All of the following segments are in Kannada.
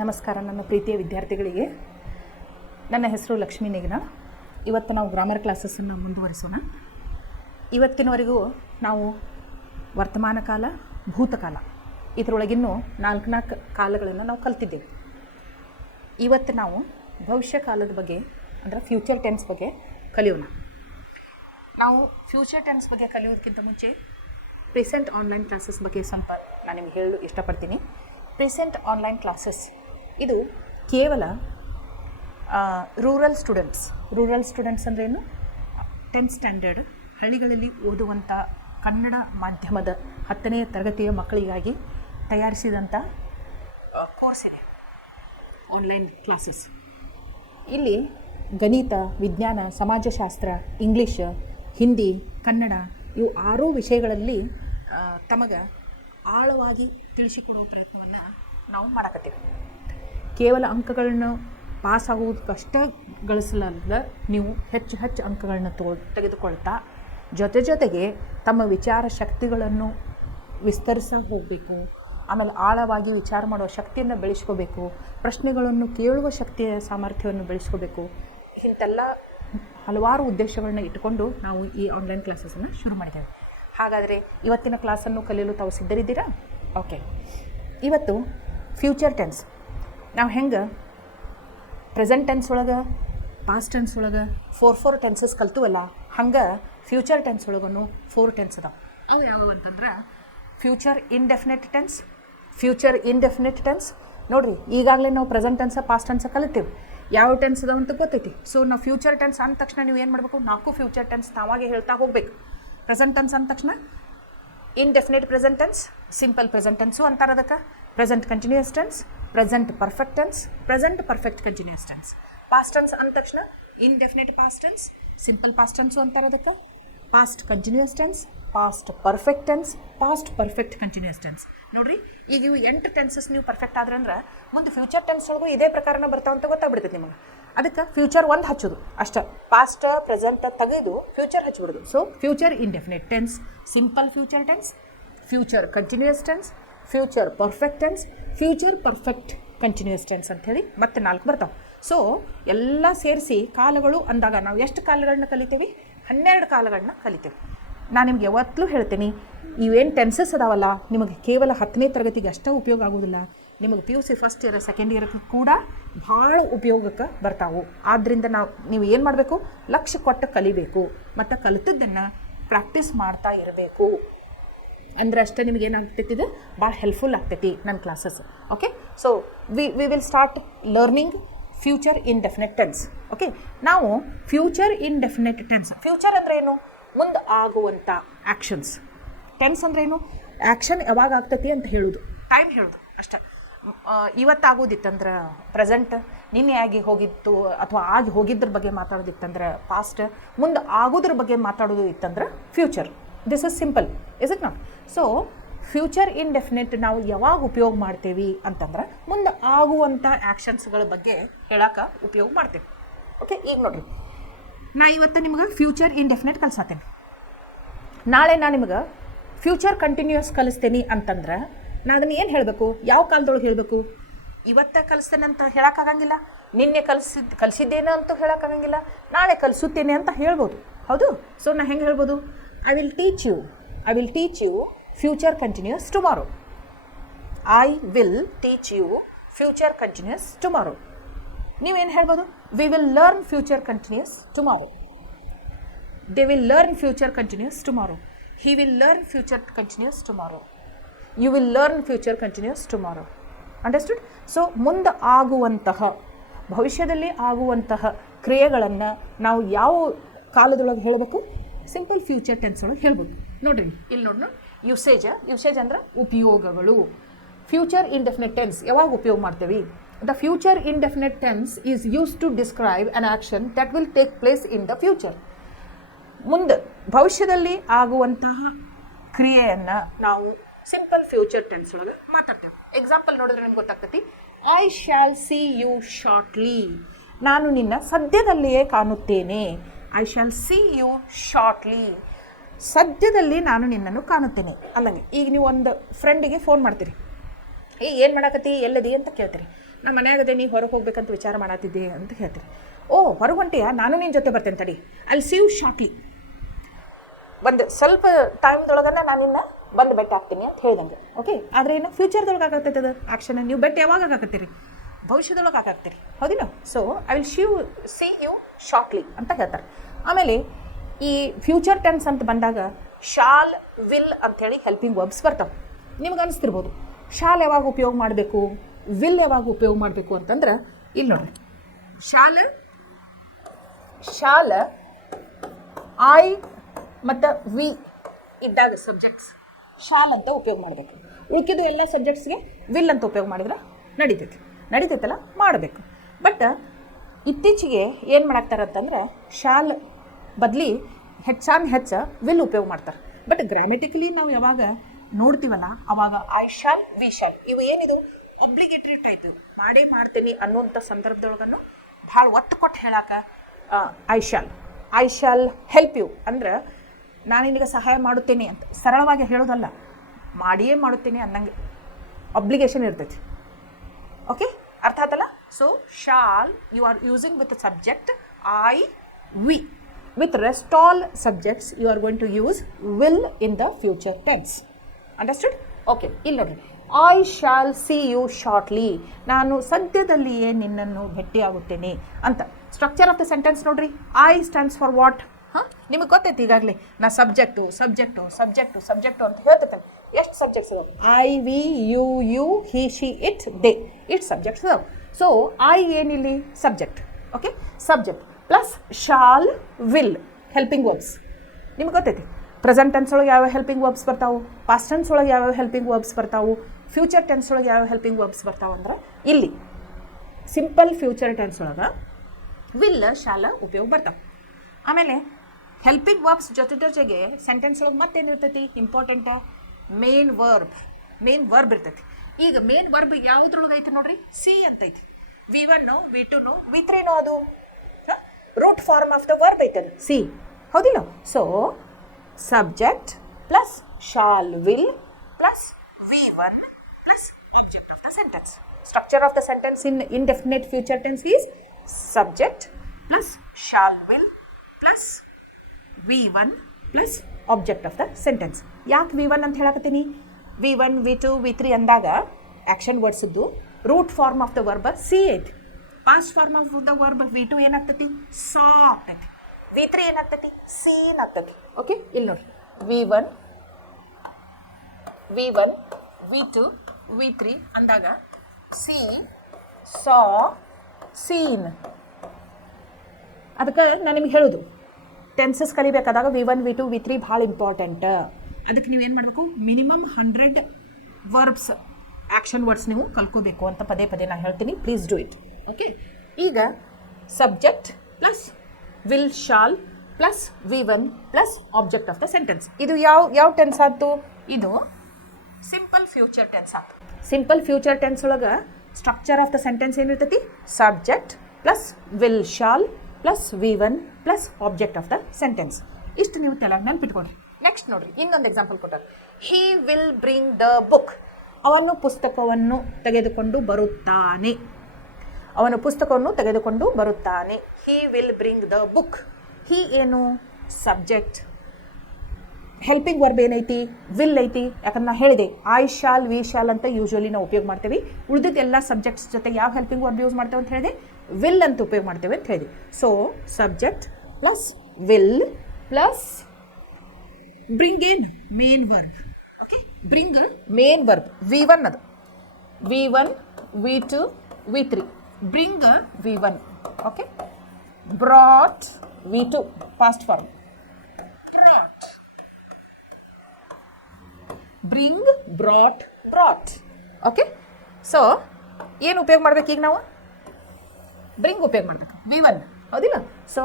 ನಮಸ್ಕಾರ ನನ್ನ ಪ್ರೀತಿಯ ವಿದ್ಯಾರ್ಥಿಗಳಿಗೆ. ನನ್ನ ಹೆಸರು ಲಕ್ಷ್ಮೀ ನಿಗ್ನಾಳ್. ಇವತ್ತು ನಾವು ಗ್ರಾಮರ್ ಕ್ಲಾಸಸ್ಸನ್ನು ಮುಂದುವರಿಸೋಣ. ಇವತ್ತಿನವರೆಗೂ ನಾವು ವರ್ತಮಾನ ಕಾಲ, ಭೂತಕಾಲ ಇದರೊಳಗಿನ್ನೂ ನಾಲ್ಕು ಕಾಲಗಳನ್ನು ನಾವು ಕಲ್ತಿದ್ದೇವೆ. ಇವತ್ತು ನಾವು ಭವಿಷ್ಯ ಕಾಲದ ಬಗ್ಗೆ ಅಂದರೆ ಫ್ಯೂಚರ್ ಟೆನ್ಸ್ ಬಗ್ಗೆ ಕಲಿಯೋಣ. ನಾವು ಫ್ಯೂಚರ್ ಟೆನ್ಸ್ ಬಗ್ಗೆ ಕಲಿಯೋದಕ್ಕಿಂತ ಮುಂಚೆ ಪ್ರೆಸೆಂಟ್ ಆನ್ಲೈನ್ ಕ್ಲಾಸಸ್ ಬಗ್ಗೆ ಸ್ವಲ್ಪ ನಾನು ನಿಮಗೆ ಹೇಳಲು ಇಷ್ಟಪಡ್ತೀನಿ. ಪ್ರೆಸೆಂಟ್ ಆನ್ಲೈನ್ ಕ್ಲಾಸಸ್ ಇದು ಕೇವಲ ರೂರಲ್ ಸ್ಟೂಡೆಂಟ್ಸ್ ಅಂದ್ರೇನು, 10th ಸ್ಟ್ಯಾಂಡರ್ಡ್ ಹಳ್ಳಿಗಳಲ್ಲಿ ಓದುವಂಥ ಕನ್ನಡ ಮಾಧ್ಯಮದ 10ನೇ ತರಗತಿಯ ಮಕ್ಕಳಿಗಾಗಿ ತಯಾರಿಸಿದಂಥ ಕೋರ್ಸ್ ಇದೆ ಆನ್ಲೈನ್ ಕ್ಲಾಸಸ್. ಇಲ್ಲಿ ಗಣಿತ, ವಿಜ್ಞಾನ, ಸಮಾಜಶಾಸ್ತ್ರ, ಇಂಗ್ಲೀಷ್, ಹಿಂದಿ, ಕನ್ನಡ ಇವು 6 ವಿಷಯಗಳಲ್ಲಿ ತಮಗೆ ಆಳವಾಗಿ ತಿಳಿಸಿಕೊಡುವ ಪ್ರಯತ್ನವನ್ನು ನಾವು ಮಾಡಕತ್ತೀವಿ. ಕೇವಲ ಅಂಕಗಳನ್ನು ಪಾಸ್ ಆಗುವುದಕ್ಕಷ್ಟೇ ಗಳಿಸಲಾರ್ದ ನೀವು ಹೆಚ್ಚು ಅಂಕಗಳನ್ನ ತೆಗೆದುಕೊಳ್ತಾ ಜೊತೆಗೆ ತಮ್ಮ ವಿಚಾರ ಶಕ್ತಿಗಳನ್ನು ವಿಸ್ತರಿಸ ಹೋಗಬೇಕು. ಆಮೇಲೆ ಆಳವಾಗಿ ವಿಚಾರ ಮಾಡುವ ಶಕ್ತಿಯನ್ನು ಬೆಳೆಸ್ಕೋಬೇಕು. ಪ್ರಶ್ನೆಗಳನ್ನು ಕೇಳುವ ಶಕ್ತಿಯ ಸಾಮರ್ಥ್ಯವನ್ನು ಬೆಳೆಸ್ಕೋಬೇಕು. ಇಂಥೆಲ್ಲ ಹಲವಾರು ಉದ್ದೇಶಗಳನ್ನ ಇಟ್ಟುಕೊಂಡು ನಾವು ಈ ಆನ್ಲೈನ್ ಕ್ಲಾಸಸನ್ನು ಶುರು ಮಾಡಿದ್ದೇವೆ. ಹಾಗಾದರೆ ಇವತ್ತಿನ ಕ್ಲಾಸನ್ನು ಕಲಿಯಲು ತಾವು ಸಿದ್ಧರಿದ್ದೀರಾ? ಓಕೆ. ಇವತ್ತು ಫ್ಯೂಚರ್ ಟೆನ್ಸ್ ನಾವು ಹೆಂಗೆ ಪ್ರೆಸೆಂಟ್ ಟೆನ್ಸ್ ಒಳಗೆ, ಪಾಸ್ಟ್ ಟೆನ್ಸ್ ಒಳಗೆ 4 ಟೆನ್ಸಸ್ ಕಲ್ತುವಲ್ಲ, ಹಂಗೆ ಫ್ಯೂಚರ್ ಟೆನ್ಸ್ ಒಳಗೂ 4 ಟೆನ್ಸ್ ಅದಾವೆ. ಅವು ಯಾವುವು ಅಂತಂದ್ರೆ ಫ್ಯೂಚರ್ ಇಂಡೆಫಿನೆಟ್ ಟೆನ್ಸ್. ನೋಡಿರಿ, ಈಗಾಗಲೇ ನಾವು ಪ್ರೆಸೆಂಟ್ ಟೆನ್ಸ್, ಪಾಸ್ಟ್ ಟೆನ್ಸ್ ಕಲಿತೀವಿ. ಯಾವ ಟೆನ್ಸ್ ಅದಾವ ಅಂತ ಗೊತ್ತೈತಿ. ಸೊ ನಾವು ಫ್ಯೂಚರ್ ಟೆನ್ಸ್ ಅಂದ ತಕ್ಷಣ ನೀವು ಏನು ಮಾಡಬೇಕು? 4 ಫ್ಯೂಚರ್ ಟೆನ್ಸ್ ತಾವಾಗೆ ಹೇಳ್ತಾ ಹೋಗಬೇಕು. ಪ್ರೆಸೆಂಟ್ ಟೆನ್ಸ್ ಅಂದ ತಕ್ಷಣ indefinite present tense, simple present tens ಅಂತಾರೆ ಅದಕ್ಕೆ. Present continuous tense, present perfect tense, present perfect continuous tense. Past tense ಅಂದ ತಕ್ಷಣ indefinite past tense, simple past tens ಅಂತಾರೆ ಅದಕ್ಕೆ. Past continuous tense, past perfect tense, past perfect continuous tense. ನೋಡಿರಿ, ಈಗ ಇವು 8 ಟೆನ್ಸಸ್ ನೀವು ಪರ್ಫೆಕ್ಟ್ ಆದ್ರೆ ಅಂದ್ರೆ ಮುಂದೆ ಫ್ಯೂಚರ್ ಟೆನ್ಸ್ ಒಳಗೂ ಇದೇ ಪ್ರಕಾರನ ಬರ್ತಾವಂತ ಗೊತ್ತಾಗ್ಬಿಡ್ತೈತೆ ನಿಮಗೆ. ಅದಕ್ಕೆ ಫ್ಯೂಚರ್ 1 ಹಚ್ಚೋದು ಅಷ್ಟೇ. ಪಾಸ್ಟ್ ಪ್ರೆಸೆಂಟ್ ತೆಗೆದು ಫ್ಯೂಚರ್ ಹಚ್ಬಿಡೋದು. So future indefinite tense, simple future tense, future continuous tense, future perfect tense, future perfect continuous tense ಅಂಥೇಳಿ ಮತ್ತೆ 4 ಬರ್ತಾವೆ. ಸೊ ಎಲ್ಲ ಸೇರಿಸಿ ಕಾಲಗಳು ಅಂದಾಗ ನಾವು ಎಷ್ಟು ಕಾಲಗಳನ್ನ ಕಲಿತೀವಿ? 12 ಕಾಲಗಳನ್ನ ಕಲಿತೀವಿ. ನಾನು ನಿಮ್ಗೆ ಯಾವತ್ತೂ ಹೇಳ್ತೀನಿ, ಇವೇನು ಟೆನ್ಸಸ್ ಅದಾವಲ್ಲ ನಿಮಗೆ ಕೇವಲ 10ನೇ ತರಗತಿಗೆ ಅಷ್ಟೇ ಉಪಯೋಗ ಆಗೋದಿಲ್ಲ. ನಿಮಗೆ PUC ಫಸ್ಟ್ ಇಯರ್, ಸೆಕೆಂಡ್ ಇಯರ್ಗೆ ಕೂಡ ಭಾಳ ಉಪಯೋಗಕ್ಕೆ ಬರ್ತಾವೆ. ಆದ್ದರಿಂದ ನೀವು ಏನು ಮಾಡಬೇಕು? ಲಕ್ಷ್ಯ ಕೊಟ್ಟು ಕಲಿಬೇಕು ಮತ್ತು ಕಲಿತದ್ದನ್ನು ಪ್ರಾಕ್ಟೀಸ್ ಮಾಡ್ತಾ ಇರಬೇಕು. ಅಂದ್ರೆ ಅಷ್ಟೇ ನಿಮ್ಗೆ ಏನಾಗ್ತೈತಿ, ಇದು ಭಾಳ ಹೆಲ್ಪ್ಫುಲ್ ಆಗ್ತೈತಿ ನನ್ನ classes. Okay. So we will start learning future indefinite tense. Okay. ನಾವು ಫ್ಯೂಚರ್ ಇಂಡೆಫಿನೆಟ್ ಟೆನ್ಸ್, ಫ್ಯೂಚರ್ ಅಂದರೆ ಏನು? ಮುಂದೆ ಆಗುವಂಥ ಆ್ಯಕ್ಷನ್ಸ್. ಟೆನ್ಸ್ ಅಂದ್ರೇನು? ಆ್ಯಕ್ಷನ್ ಯಾವಾಗ ಆಗ್ತೈತಿ ಅಂತ ಹೇಳೋದು, ಟೈಮ್ ಹೇಳೋದು ಅಷ್ಟೇ. ಇವತ್ತಾಗೋದಿತ್ತಂದ್ರೆ ಪ್ರೆಸೆಂಟ್, ನಿನ್ನೆ ಆಗಿ ಹೋಗಿತ್ತು ಅಥವಾ ಆಗಿ ಹೋಗಿದ್ರ ಬಗ್ಗೆ ಮಾತಾಡೋದಿತ್ತಂದ್ರೆ ಪಾಸ್ಟ್, ಮುಂದೆ ಆಗೋದ್ರ ಬಗ್ಗೆ ಮಾತಾಡೋದು ಇತ್ತಂದ್ರೆ future. This is simple, is it not? So future indefinite ನಾವು ಯಾವಾಗ ಉಪಯೋಗ ಮಾಡ್ತೇವೆ ಅಂತಂದ್ರೆ ಮುಂದೆ ಆಗುವಂಥ ಆ್ಯಕ್ಷನ್ಸ್ಗಳ ಬಗ್ಗೆ ಹೇಳಕ್ಕೆ ಉಪಯೋಗ ಮಾಡ್ತೇವೆ. ಓಕೆ. ಈಗ ನೋಡಿರಿ, ನಾ ಇವತ್ತು ನಿಮ್ಗೆ ಫ್ಯೂಚರ್ ಇಂಡೆಫಿನೆಟ್ ಕಲಿಸತ್ತೇನೆ. ನಾಳೆ ನಾನು ನಿಮ್ಗೆ ಫ್ಯೂಚರ್ ಕಂಟಿನ್ಯೂಯಸ್ ಕಲಿಸ್ತೇನೆ ಅಂತಂದ್ರೆ ನಾನು ಅದನ್ನು ಏನು ಹೇಳಬೇಕು? ಯಾವ ಕಾಲದೊಳಗೆ ಹೇಳಬೇಕು? ಇವತ್ತೇ ಕಲಿಸ್ತೇನೆ ಅಂತ ಹೇಳೋಕ್ಕಾಗಂಗಿಲ್ಲ. ನಿನ್ನೆ ಕಲಿಸಿದ್ದೇನೆ ಅಂತ ಹೇಳೋಕ್ಕಾಗಂಗಿಲ್ಲ. ನಾಳೆ ಕಲಿಸುತ್ತೇನೆ ಅಂತ ಹೇಳ್ಬೋದು, ಹೌದು? ಸೊ ನಾನು ಹೆಂಗೆ ಹೇಳ್ಬೋದು? I will teach you future continuous tomorrow. I will teach you future continuous tomorrow. ನೀವೇನು ಹೇಳ್ಬೋದು? We will learn future continuous tomorrow. They will learn future continuous tomorrow. He will learn future continuous tomorrow. You will learn future continuous tomorrow. Understood? So ಮುಂದೆ ಆಗುವಂತಹ, ಭವಿಷ್ಯದಲ್ಲಿ ಆಗುವಂತಹ ಕ್ರಿಯೆಗಳನ್ನು ನಾವು ಯಾವ ಕಾಲದೊಳಗೆ ಹೇಳಬೇಕು? ಸಿಂಪಲ್ ಫ್ಯೂಚರ್ ಟೆನ್ಸ್ ಒಳಗೆ ಹೇಳ್ಬೋದು. ನೋಡಿರಿ, ಇಲ್ಲಿ ನೋಡೋಣ. ಯೂಸೇಜ್ ಅಂದ್ರೆ ಉಪಯೋಗಗಳು. ಫ್ಯೂಚರ್ ಇಂಡೆಫಿನೆಟ್ ಟೆನ್ಸ್ ಯಾವಾಗ ಉಪಯೋಗ ಮಾಡ್ತೇವೆ? The future indefinite tense is use to describe an action that will take place in the future. ಮುಂದೆ ಭವಿಷ್ಯದಲ್ಲಿ ಆಗುವಂತಹ ಕ್ರಿಯೆಯನ್ನು ನಾವು ಸಿಂಪಲ್ ಫ್ಯೂಚರ್ ಟೆನ್ಸ್ ಒಳಗೆ ಮಾತಾಡ್ತೇವೆ. ಎಕ್ಸಾಂಪಲ್ ನೋಡಿದ್ರೆ ನಿಮ್ಗೆ ಗೊತ್ತಾಗ್ತೈತಿ. I shall see you shortly. ನಾನು ನಿನ್ನ ಸದ್ಯದಲ್ಲಿಯೇ ಕಾಣುತ್ತೇನೆ. I shall see you shortly. ಸದ್ಯದಲ್ಲಿ ನಾನು ನಿನ್ನನ್ನು ಕಾಣುತ್ತೇನೆ. ಅಲ್ಲಂಗೆ ಈಗ ನೀವು ಒಂದು ಫ್ರೆಂಡಿಗೆ ಫೋನ್ ಮಾಡ್ತೀರಿ, ಏನು ಮಾಡಾಕತ್ತಿ, ಎಲ್ಲದಿ ಅಂತ ಕೇಳ್ತೀರಿ. ನಾ ಮನ್ಯಾಗದೆ ನೀ ಹೊರಗೆ ಹೋಗ್ಬೇಕಂತ ವಿಚಾರ ಮಾಡತ್ತಿದ್ದೆ ಅಂತ ಹೇಳ್ತೀರಿ. ಓ ಹೊರಗೆ ಹೊಂಟಿಯಾ, ನಾನು ನಿನ್ನ ಜೊತೆ ಬರ್ತೇನೆ ತಡಿ, ಅಲ್ಲಿ ಸೀವ್ ಶಾರ್ಟ್ಲಿ, ಒಂದು ಸ್ವಲ್ಪ ಟೈಮ್ದೊಳಗನ ನಾನು ನಿನ್ನ ಬಂದು ಬೆಟ್ಟ ಆಗ್ತೀನಿ ಅಂತ ಹೇಳ್ದಂಗೆ. ಓಕೆ, ಆದರೆ ಏನು ಫ್ಯೂಚರ್ದೊಳಗೆ ಆಗತ್ತೈತೆ ಅದು ಆ್ಯಕ್ಷನ್. ನೀವು ಬೆಟ್ಟ ಯಾವಾಗ ಆಗತ್ತೀರಿ? ಭವಿಷ್ಯದೊಳಗೆ ಆಗಾಕ್ತೀರಿ, ಹೌದಿಲ್ಲ? So I will see you shortly ಅಂತ ಹೇಳ್ತಾರೆ. ಆಮೇಲೆ ಈ ಫ್ಯೂಚರ್ ಟೆನ್ಸ್ ಅಂತ ಬಂದಾಗ ಶಾಲ್, ವಿಲ್ ಅಂಥೇಳಿ ಹೆಲ್ಪಿಂಗ್ ವರ್ಬ್ಸ್ ಬರ್ತಾವೆ. ನಿಮ್ಗೆ ಅನಿಸ್ತಿರ್ಬೋದು ಶಾಲ್ ಯಾವಾಗ ಉಪಯೋಗ ಮಾಡಬೇಕು, ವಿಲ್ ಯಾವಾಗ ಉಪಯೋಗ ಮಾಡಬೇಕು ಅಂತಂದ್ರೆ, ಇಲ್ಲಿ ನೋಡಿರಿ, ಶಾಲ ಐ ಮತ್ತು ವಿ ಇದ್ದಾಗ ಸಬ್ಜೆಕ್ಟ್ಸ್ ಶಾಲ್ ಅಂತ ಉಪಯೋಗ ಮಾಡಬೇಕು. ಉಳ್ಕಿದ್ದು ಎಲ್ಲ ಸಬ್ಜೆಕ್ಟ್ಸ್ಗೆ ವಿಲ್ ಅಂತ ಉಪಯೋಗ ಮಾಡಿದ್ರೆ ನಡೀತೈತಲ್ಲ, ಮಾಡಬೇಕು. ಬಟ್ ಇತ್ತೀಚೆಗೆ ಏನು ಮಾಡಾಕ್ತಾರೆ ಅಂತಂದ್ರೆ ಶಾಲ್ ಬದಲಿ ಹೆಚ್ಚು ವಿಲ್ ಉಪಯೋಗ ಮಾಡ್ತಾರೆ. ಬಟ್ ಗ್ರಾಮೆಟಿಕಲಿ ನಾವು ಯಾವಾಗ ನೋಡ್ತೀವಲ್ಲ ಅವಾಗ ಐ ಶಾಲ್, ವಿ ಶಾಲ್ ಇವು ಏನಿದು ಅಬ್ಲಿಗೇಟ್ರಿ ಟೈಪ್, ಇವು ಮಾಡೇ ಮಾಡ್ತೀನಿ ಅನ್ನೋಂಥ ಸಂದರ್ಭದೊಳಗನ್ನು ಭಾಳ ಒತ್ತು ಕೊಟ್ಟು ಹೇಳಾಕ ಐ ಶಾಲ್ ಹೆಲ್ಪ್ ಯು ಅಂದ್ರೆ ನಾನು ನಿನಗೆ ಸಹಾಯ ಮಾಡುತ್ತೇನೆ ಅಂತ ಸರಳವಾಗಿ ಹೇಳೋದಲ್ಲ, ಮಾಡಿಯೇ ಮಾಡುತ್ತೇನೆ ಅನ್ನಂಗೆ ಅಬ್ಲಿಗೇಷನ್ ಇರ್ತೈತಿ. ಓಕೆ, ಅರ್ಥ ಆತಲ್ಲ? So shall you are using with subject I, we. With rest all subjects you are going to use will in the future tense. Understood? Okay, ಇಲ್ಲಿ ನೋಡ್ರಿ, I shall see you shortly. ನಾನು ಸದ್ಯದಲ್ಲಿಯೇ ನಿನ್ನನ್ನು ಭೇಟಿಯಾಗುತ್ತೇನೆ ಅಂತ. ಸ್ಟ್ರಕ್ಚರ್ ಆಫ್ ದ ಸೆಂಟೆನ್ಸ್ ನೋಡ್ರಿ, I stands for what? ನಿಮಗೆ ಗೊತ್ತೈತಿ ಈಗಾಗಲೇ, ನಾ ಸಬ್ಜೆಕ್ಟು ಅಂತ ಹೇಳ್ತೈತಲ್ಲ. ಎಷ್ಟು ಸಬ್ಜೆಕ್ಟ್ಸ್ ಅದಾವೆ? I, we, you, he, she, it, they, it subjects ಅದಾವೆ. ಸೊ ಐ ಏನಿಲ್ಲಿ subject. Okay, subject plus shall, will helping verbs. ನಿಮ್ಗೆ ಗೊತ್ತೈತಿ ಪ್ರೆಸೆಂಟ್ ಟೆನ್ಸ್ ಒಳಗೆ ಯಾವ ಹೆಲ್ಪಿಂಗ್ ವರ್ಬ್ಸ್ ಬರ್ತಾವೆ, ಪಾಸ್ಟ್ ಟೆನ್ಸ್ ಒಳಗೆ ಯಾವ್ಯಾವ ಹೆಲ್ಪಿಂಗ್ ವರ್ಬ್ಸ್ ಬರ್ತಾವೆ, ಫ್ಯೂಚರ್ ಟೆನ್ಸ್ ಒಳಗೆ ಯಾವ ಹೆಲ್ಪಿಂಗ್ ವರ್ಬ್ಸ್ ಬರ್ತಾವೆ ಅಂದ್ರೆ ಇಲ್ಲಿ ಸಿಂಪಲ್ ಫ್ಯೂಚರ್ ಟೆನ್ಸ್ ಒಳಗೆ ವಿಲ್, ಶಾಲ ಉಪಯೋಗ ಬರ್ತಾವೆ. ಆಮೇಲೆ ಹೆಲ್ಪಿಂಗ್ ವರ್ಬ್ಸ್ ಜೊತೆಗೆ ಸೆಂಟೆನ್ಸ್ ಒಳಗೆ ಮತ್ತೇನಿರ್ತೈತಿ ಇಂಪಾರ್ಟೆಂಟ? ಮೇನ್ ವರ್ಬ್ ಇರ್ತೈತಿ. ಈಗ ಮೇನ್ ವರ್ಬ್ ಯಾವುದ್ರೊಳಗೆ ಐತಿ ನೋಡ್ರಿ, ಸಿ ಅಂತೈತಿ. V1 V2 V3 ಅದು root form of the verb ಐತದ ಸಿ, ಹೌದಿಲ್ಲ? So subject plus shall, will plus V1 plus object of the sentence. Structure of the sentence in indefinite future tense is subject plus shall, will plus V1 plus object of the sentence. ಯಾಕೆ V1 ಅಂತ ಹೇಳಕತ್ತೀನಿ? V1 V2 V3 ಅಂದಾಗ ಆ್ಯಕ್ಷನ್ ವರ್ಡ್ಸದ್ದು root form of the verb see ಐತಿ. Past form of the verb V2 ಏನಾಗ್ತೈತಿ? ಸಾ ಆಗ್ತೈತಿ. V3 ಏನಾಗ್ತೈತಿ? ಸೀನ್ ಆಗ್ತೈತಿ. ಓಕೆ, ಇಲ್ಲಿ ನೋಡಿ, V1 V2 V3 ಅಂದಾಗ ಸಿ, ಸಾ, ಸೀನ್. ಅದಕ್ಕೆ ನಾನು ನಿಮ್ಗೆ ಹೇಳೋದು, ಟೆನ್ಸಸ್ ಕಲಿಬೇಕಾದಾಗ V1 V2 V3 ಭಾಳ ಇಂಪಾರ್ಟೆಂಟ್. ಅದಕ್ಕೆ ನೀವೇನು ಮಾಡಬೇಕು, ಮಿನಿಮಮ್ 100 ವರ್ಬ್ಸ್ ಆ್ಯಕ್ಷನ್ ವರ್ಡ್ಸ್ ನೀವು ಕಲ್ಕೋಬೇಕು ಅಂತ ಪದೇ ನಾನು ಹೇಳ್ತೀನಿ. Please do it. ಓಕೆ, ಈಗ subject plus will, shall plus V1 plus object of the sentence. ಇದು ಯಾವ ಟೆನ್ಸ್ ಆಯ್ತು? ಇದು ಸಿಂಪಲ್ ಫ್ಯೂಚರ್ ಟೆನ್ಸ್ ಆಯ್ತು. ಸಿಂಪಲ್ ಫ್ಯೂಚರ್ ಟೆನ್ಸ್ ಒಳಗೆ ಸ್ಟ್ರಕ್ಚರ್ ಆಫ್ ದ ಸೆಂಟೆನ್ಸ್ ಏನಿರ್ತೈತಿ? Subject plus will, shall plus V1 plus object of the sentence. ಇಷ್ಟು ನೀವು ತೆಲಂಗಾಣ ನೆನ್ಪಿಟ್ಕೊಡ್ರಿ. ನೆಕ್ಸ್ಟ್ ನೋಡ್ರಿ, ಇನ್ನೊಂದು ಎಕ್ಸಾಂಪಲ್ ಕೊಟ್ಟಾರೆ. He will bring the book. ಅವನು ಪುಸ್ತಕವನ್ನು ತೆಗೆದುಕೊಂಡು ಬರುತ್ತಾನೆ. He will bring the book. He ಏನು? ಸಬ್ಜೆಕ್ಟ್. ಹೆಲ್ಪಿಂಗ್ ವರ್ಬ್ ಏನೈತಿ? ವಿಲ್ ಐತಿ. ಯಾಕಂದ್ರೆ ನಾ ಹೇಳಿದೆ ಐ ಶಾಲ್, ವಿ ಶಾಲ್ ಅಂತ ಯೂಶ್ವಲಿ ನಾವು ಉಪಯೋಗ ಮಾಡ್ತೀವಿ. ಉಳಿದಿದ್ದು ಎಲ್ಲ ಸಬ್ಜೆಕ್ಟ್ಸ್ ಜೊತೆ ಯಾವ ಹೆಲ್ಪಿಂಗ್ ವರ್ಬ್ ಯೂಸ್ ಮಾಡ್ತೇವೆ ಅಂತ ಹೇಳಿದೆ? ವಿಲ್ ಅಂತ ಉಪಯೋಗ ಮಾಡ್ತೇವೆ ಅಂತ ಹೇಳಿದೆ. So subject plus will plus bring in main verb. Okay, bring main verb V1 ಅದು. V1 V2 V3 bring V1. Okay, brought V2 past form. Brought, bring, brought. Okay, so ಏನು ಉಪಯೋಗ ಮಾಡ್ಬೇಕು ಈಗ ನಾವು? ಬ್ರಿಂಗ್ ಉಪಯೋಗ ಮಾಡಬೇಕು, V1, ಹೌದಿಲ್ಲ? So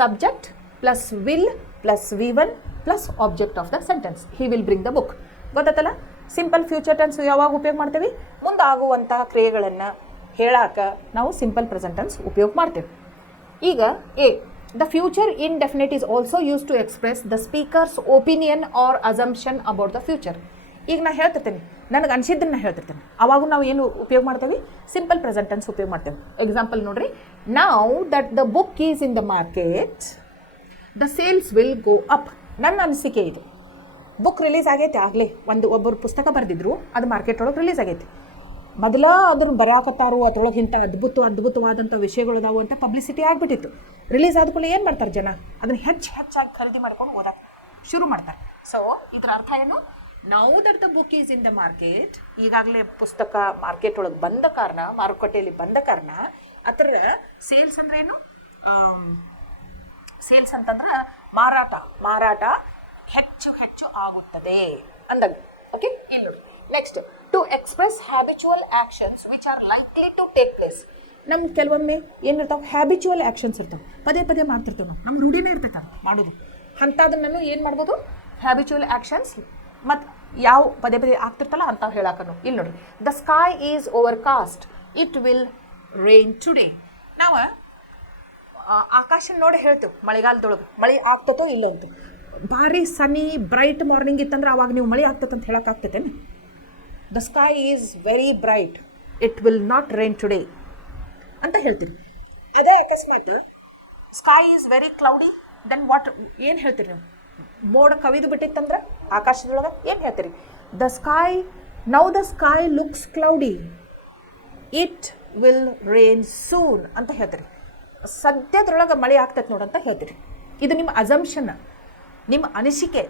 subject plus will plus V1 plus object of the sentence. He will bring the book. ಗೊತ್ತಲ್ಲ? ಸಿಂಪಲ್ ಫ್ಯೂಚರ್ ಟೆನ್ಸ್ ಯಾವಾಗ ಉಪಯೋಗ ಮಾಡ್ತೇವೆ? ಮುಂದಾಗುವಂತಹ ಕ್ರಿಯೆಗಳನ್ನು ಹೇಳಾಕ ನಾವು ಸಿಂಪಲ್ ಪ್ರೆಸೆಂಟ್ ಟೆನ್ಸ್ ಉಪಯೋಗ ಮಾಡ್ತೇವೆ. ಈಗ ಎ, the future indefinite is also use to express the speaker's opinion or assumption about the future. ಈಗ ನಾ ಹೇಳ್ತಿರ್ತೀನಿ, ನನಗೆ ಅನಿಸಿದ್ದನ್ನು ನಾ ಹೇಳ್ತಿರ್ತೀನಿ. ಅವಾಗ ನಾವು ಏನು ಉಪಯೋಗ ಮಾಡ್ತೀವಿ? ಸಿಂಪಲ್ ಪ್ರೆಸೆಂಟ್ ಟೆನ್ಸ್ ಉಪಯೋಗ ಮಾಡ್ತೇವೆ. ಎಕ್ಸಾಂಪಲ್ ನೋಡ್ರಿ, now that the book is in the market the sales will go up. ನನ್ನ ಅನಿಸಿಕೆ ಇದು. ಬುಕ್ ರಿಲೀಸ್ ಆಗೈತೆ ಆಗಲೇ, ಒಬ್ಬರು ಪುಸ್ತಕ ಬರೆದಿದ್ರು, ಅದು ಮಾರ್ಕೆಟ್ ಒಳಗೆ ರಿಲೀಸ್ ಆಗೈತೆ. ಮೊದಲ ಅದನ್ನು ಬರೆಯಾಕತ್ತಾರು, ಅದ್ರೊಳಗೆ ಇಂಥ ಅದ್ಭುತವಾದಂಥ ವಿಷಯಗಳು ಅಂತ ಪಬ್ಲಿಸಿಟಿ ಆಗಿಬಿಟ್ಟಿತ್ತು. ರಿಲೀಸ್ ಆದ್ಮೇಲೆ ಏನು ಮಾಡ್ತಾರೆ ಜನ? ಅದನ್ನು ಹೆಚ್ಚಾಗಿ ಖರೀದಿ ಮಾಡ್ಕೊಂಡು ಓದಕ್ಕೆ ಶುರು ಮಾಡ್ತಾರೆ. ಸೊ ಇದರ ಅರ್ಥ ಏನು? Now that the book is in the market, ಈಗಾಗಲೇ ಪುಸ್ತಕ ಮಾರ್ಕೆಟ್ ಒಳಗೆ ಬಂದ ಕಾರಣ, ಮಾರುಕಟ್ಟೆಯಲ್ಲಿ ಬಂದ ಕಾರಣ, ಅದರ ಸೇಲ್ಸ್ ಅಂದ್ರೆ ಏನು? ಸೇಲ್ಸ್ ಅಂತಂದ್ರೆ ಮಾರಾಟ ಹೆಚ್ಚು ಆಗುತ್ತದೆ ಅಂದಾಗ. ಓಕೆ, ಇಲ್ಲಿ ನೋಡಿ. Next, to express habitual actions which are likely to take place. ನಮ್ಗೆ ಕೆಲವೊಮ್ಮೆ ಏನಿರ್ತಾವೆ? ಹ್ಯಾಬಿಚುವಲ್ ಆ್ಯಕ್ಷನ್ಸ್ ಇರ್ತಾವೆ, ಪದೇ ಮಾಡ್ತಿರ್ತೇವೆ ನಾವು, ನಮ್ಮ ರೂಢಿನೇ ಇರ್ತೈತೆ ಅದು ಮಾಡೋದು. ಅಂಥದನ್ನು ಏನು ಮಾಡ್ಬೋದು? Habitual actions. ಮತ್ತು ಯಾವ ಪದೇ ಆಗ್ತಿರ್ತಲ್ಲ ಅಂಥವು ಹೇಳಕ್ಕನು. ಇಲ್ಲಿ ನೋಡ್ರಿ, the sky is over cost, it will rain today. ನಾವು ಆಕಾಶ ನೋಡಿ ಹೇಳ್ತೇವೆ ಮಳೆಗಾಲದೊಳಗೆ ಮಳೆ ಆಗ್ತತೋ ಇಲ್ಲೋ ಅಂತ. ಭಾರಿ ಸನಿ ಬ್ರೈಟ್ ಮಾರ್ನಿಂಗ್ ಇತ್ತಂದ್ರೆ ಅವಾಗ ನೀವು ಮಳೆ ಆಗ್ತದೆ ಅಂತ ಹೇಳೋಕ್ಕಾಗ್ತೈತೇನು? The sky is very bright, it will not rain today ಅಂತ ಹೇಳ್ತೀರಿ. ಅದೇ ಅಕಸ್ಮಾತ್ sky is very cloudy, then what ಏನು ಹೇಳ್ತೀರಿ ನೀವು? ಮೋಡ ಕವಿದು ಬಿಟ್ಟಿತ್ತಂದ್ರೆ ಆಕಾಶದೊಳಗೆ ಏನು ಹೇಳ್ತೀರಿ? The sky looks cloudy, it will rain soon ಅಂತ ಹೇಳ್ತೀರಿ. ಸದ್ಯದ್ರೊಳಗೆ ಮಳೆ ಆಗ್ತೈತೆ ನೋಡಂತ ಹೇಳ್ತೀರಿ. ಇದು ನಿಮ್ಮ ಅಸಂಪ್ಷನ್, ನಿಮ್ಮ ಅನಿಸಿಕೆ,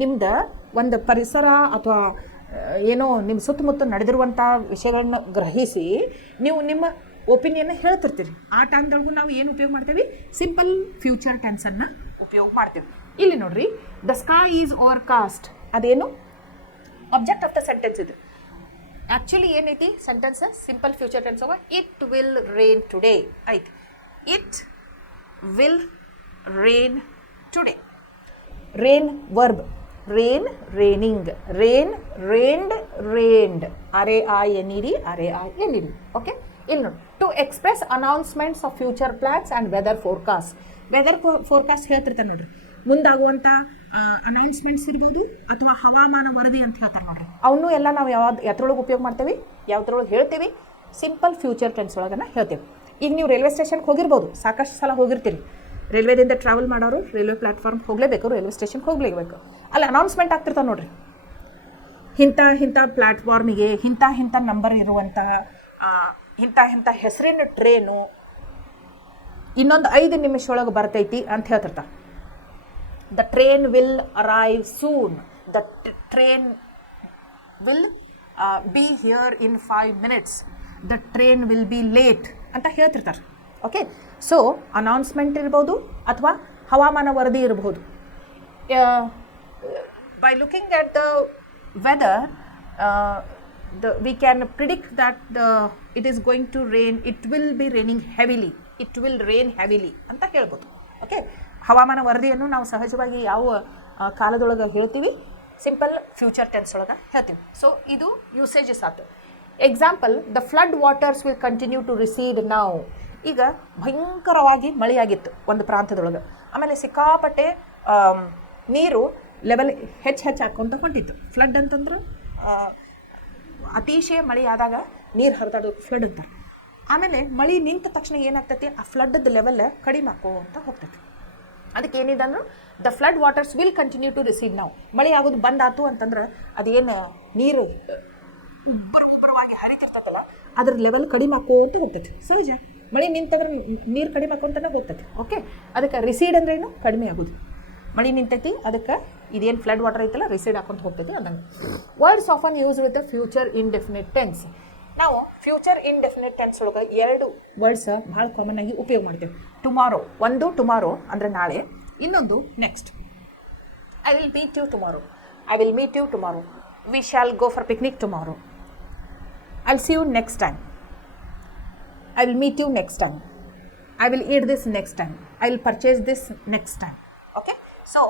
ನಿಮ್ದು ಒಂದು ಪರಿಸರ ಅಥವಾ ಏನೋ ನಿಮ್ಮ ಸುತ್ತಮುತ್ತ ನಡೆದಿರುವಂಥ ವಿಷಯಗಳನ್ನ ಗ್ರಹಿಸಿ ನೀವು ನಿಮ್ಮ ಒಪಿನಿಯನ್ನ ಹೇಳ್ತಿರ್ತೀರಿ. ಆ ಟೈಮ್ದೊಳಗೂ ನಾವು ಏನು ಉಪಯೋಗ ಮಾಡ್ತೀವಿ? ಸಿಂಪಲ್ ಫ್ಯೂಚರ್ ಟೆನ್ಸನ್ನು ಉಪಯೋಗ ಮಾಡ್ತೀವಿ. ಇಲ್ಲಿ ನೋಡ್ರಿ, the sky is overcast, ಅದೇನು? ಆಬ್ಜೆಕ್ಟ್ ಆಫ್ ದ ಸೆಂಟೆನ್ಸ್ ಇದು. ಆ್ಯಕ್ಚುಲಿ ಏನೈತಿ ಸೆಂಟೆನ್ಸ್? ಸಿಂಪಲ್ ಫ್ಯೂಚರ್ ಟೆನ್ಸ್ ಅವ. ಇಟ್ ವಿಲ್ ರೇನ್ ಟುಡೇ ಐತಿ. It will rain today. Rain verb, rain raining, rained RAINED. Okay, ಇಲ್ಲಿ ನೋಡಿ, to express announcements of future plans and weather forecast. Weather forecast ಹೇಳ್ತಿರ್ತಾರೆ ನೋಡ್ರಿ, ಮುಂದಾಗುವಂಥ ಅನೌನ್ಸ್ಮೆಂಟ್ಸ್ ಇರ್ಬೋದು ಅಥವಾ ಹವಾಮಾನ ವರದಿ ಅಂತ ಹೇಳ್ತಾರೆ ನೋಡ್ರಿ. ಅವನು ಎಲ್ಲ ನಾವು ಯಾವ್ದ್ರೊಳಗೆ ಉಪಯೋಗ ಮಾಡ್ತೇವೆ, ಯಾವ್ದ್ರೊಳಗೆ ಹೇಳ್ತೀವಿ? ಸಿಂಪಲ್ ಫ್ಯೂಚರ್ ಟೆನ್ಸ್ ಒಳಗನ ಹೇಳ್ತೇವೆ. ಈಗ ನೀವು ರೈಲ್ವೆ ಸ್ಟೇಷನ್ಗೆ ಹೋಗಿರ್ಬೋದು, ಸಾಕಷ್ಟು ಸಲ ಹೋಗಿರ್ತೀರಿ. ರೈಲ್ವೆದಿಂದ ಟ್ರಾವೆಲ್ ಮಾಡೋರು ರೈಲ್ವೆ ಪ್ಲಾಟ್ಫಾರ್ಮ್ಗೆ ಹೋಗಲೇಬೇಕು, ರೈಲ್ವೆ ಸ್ಟೇಷನ್ಗೆ ಹೋಗಲೇಬೇಕು. ಅಲ್ಲಿ ಅನೌನ್ಸ್ಮೆಂಟ್ ಆಗ್ತಿರ್ತಾವೆ ನೋಡ್ರಿ, ಇಂಥ ಪ್ಲ್ಯಾಟ್ಫಾರ್ಮಿಗೆ ಇಂಥ ನಂಬರ್ ಇರುವಂತಹ ಇಂಥ ಹೆಸರಿನ ಟ್ರೇನು ಇನ್ನೊಂದು 5 ನಿಮಿಷ ಒಳಗೆ ಬರ್ತೈತಿ ಅಂತ ಹೇಳ್ತಿರ್ತಾರೆ. The train will arrive soon, the train will be here in 5 minutes, the train will be late ಅಂತ ಹೇಳ್ತಿರ್ತಾರೆ. ಓಕೆ, ಸೊ ಅನೌನ್ಸ್ಮೆಂಟ್ ಇರ್ಬೋದು ಅಥವಾ ಹವಾಮಾನ ವರದಿ ಇರಬಹುದು. By looking at the weather we can predict that it is going to rain, it will be raining heavily, it will rain heavily ಅಂತ ಹೇಳ್ಬೋದು. ಓಕೆ, ಹವಾಮಾನ ವರದಿಯನ್ನು ನಾವು ಸಹಜವಾಗಿ ಯಾವ ಕಾಲದೊಳಗೆ ಹೇಳ್ತೀವಿ? ಸಿಂಪಲ್ ಫ್ಯೂಚರ್ ಟೆನ್ಸ್ ಒಳಗೆ ಹೇಳ್ತೀವಿ. ಸೊ ಇದು ಯೂಸೇಜಸ್ ಆಯ್ತು. Example, the flood waters will continue to recede now. ಈಗ ಭಯಂಕರವಾಗಿ ಮಳೆಯಾಗಿತ್ತು ಒಂದು ಪ್ರಾಂತದೊಳಗೆ, ಆಮೇಲೆ ಸಿಕ್ಕಾಪಟ್ಟೆ ನೀರು ಲೆವೆಲ್ ಹೆಚ್ಚು ಹಾಕ್ಕೊಂತ ಹೊಂಟಿತ್ತು. ಫ್ಲಡ್ ಅಂತಂದ್ರೆ ಅತಿಶಯ ಮಳೆ ಆದಾಗ ನೀರು ಹರಿದಾಡೋದು ಫ್ಲಡ್ ಅಂತ. ಆಮೇಲೆ ಮಳೆ ನಿಂತ ತಕ್ಷಣ ಏನಾಗ್ತೈತಿ? ಆ ಫ್ಲಡ್ದ ಲೆವೆಲ್ ಕಡಿಮೆ ಹಾಕೋಂತ ಹೋಗ್ತೈತಿ. ಅದಕ್ಕೆ ಏನಿದೆ ಅಂದ್ರೆ the flood waters will continue to recede ನಾವು. ಮಳೆ ಆಗೋದು ಬಂದಾತು ಅಂತಂದ್ರೆ ಅದೇನು ನೀರು ಉಬ್ಬರವಾಗಿ ಹರಿತಿರ್ತೈತಲ್ಲ, ಅದ್ರ ಲೆವೆಲ್ ಕಡಿಮೆ ಹಾಕೋಂತ ಹೋಗ್ತೈತಿ. ಸಹಜ, ಮಳೆ ನಿಂತಂದ್ರೆ ನೀರು ಕಡಿಮೆ ಹಾಕೊಂತಾನೆ ಹೋಗ್ತೈತಿ. ಓಕೆ, ಅದಕ್ಕೆ ರಿಸೀಡ್ ಅಂದ್ರೆ ಏನು? ಕಡಿಮೆ ಆಗೋದು. ಮಳೆ ನಿಂತೈತಿ, ಅದಕ್ಕೆ ಇದೇನು ಫ್ಲಡ್ ವಾಟರ್ ಐತಲ್ಲ ರಿಸೀಡ್ ಹಾಕೊಂತ ಹೋಗ್ತೈತಿ ಅಂದಂಗೆ. Words often use with the future indefinite tense. ನಾವು ಫ್ಯೂಚರ್ ಇಂಡೆಫಿನಿಟ್ ಟೆನ್ಸ್ ಒಳಗೆ 2 ವರ್ಡ್ಸ್ ಭಾಳ ಕಾಮನ್ ಆಗಿ ಉಪಯೋಗ ಮಾಡ್ತೇವೆ. ಟುಮಾರೋ, ಒಂದು ಟುಮಾರೋ ಅಂದರೆ ನಾಳೆ, ಇನ್ನೊಂದು next. I will meet you tomorrow, I will meet you tomorrow. We shall go for picnic tomorrow. I will see you next time. I will meet you next time. I will eat this next time. I will purchase this next time. Okay, so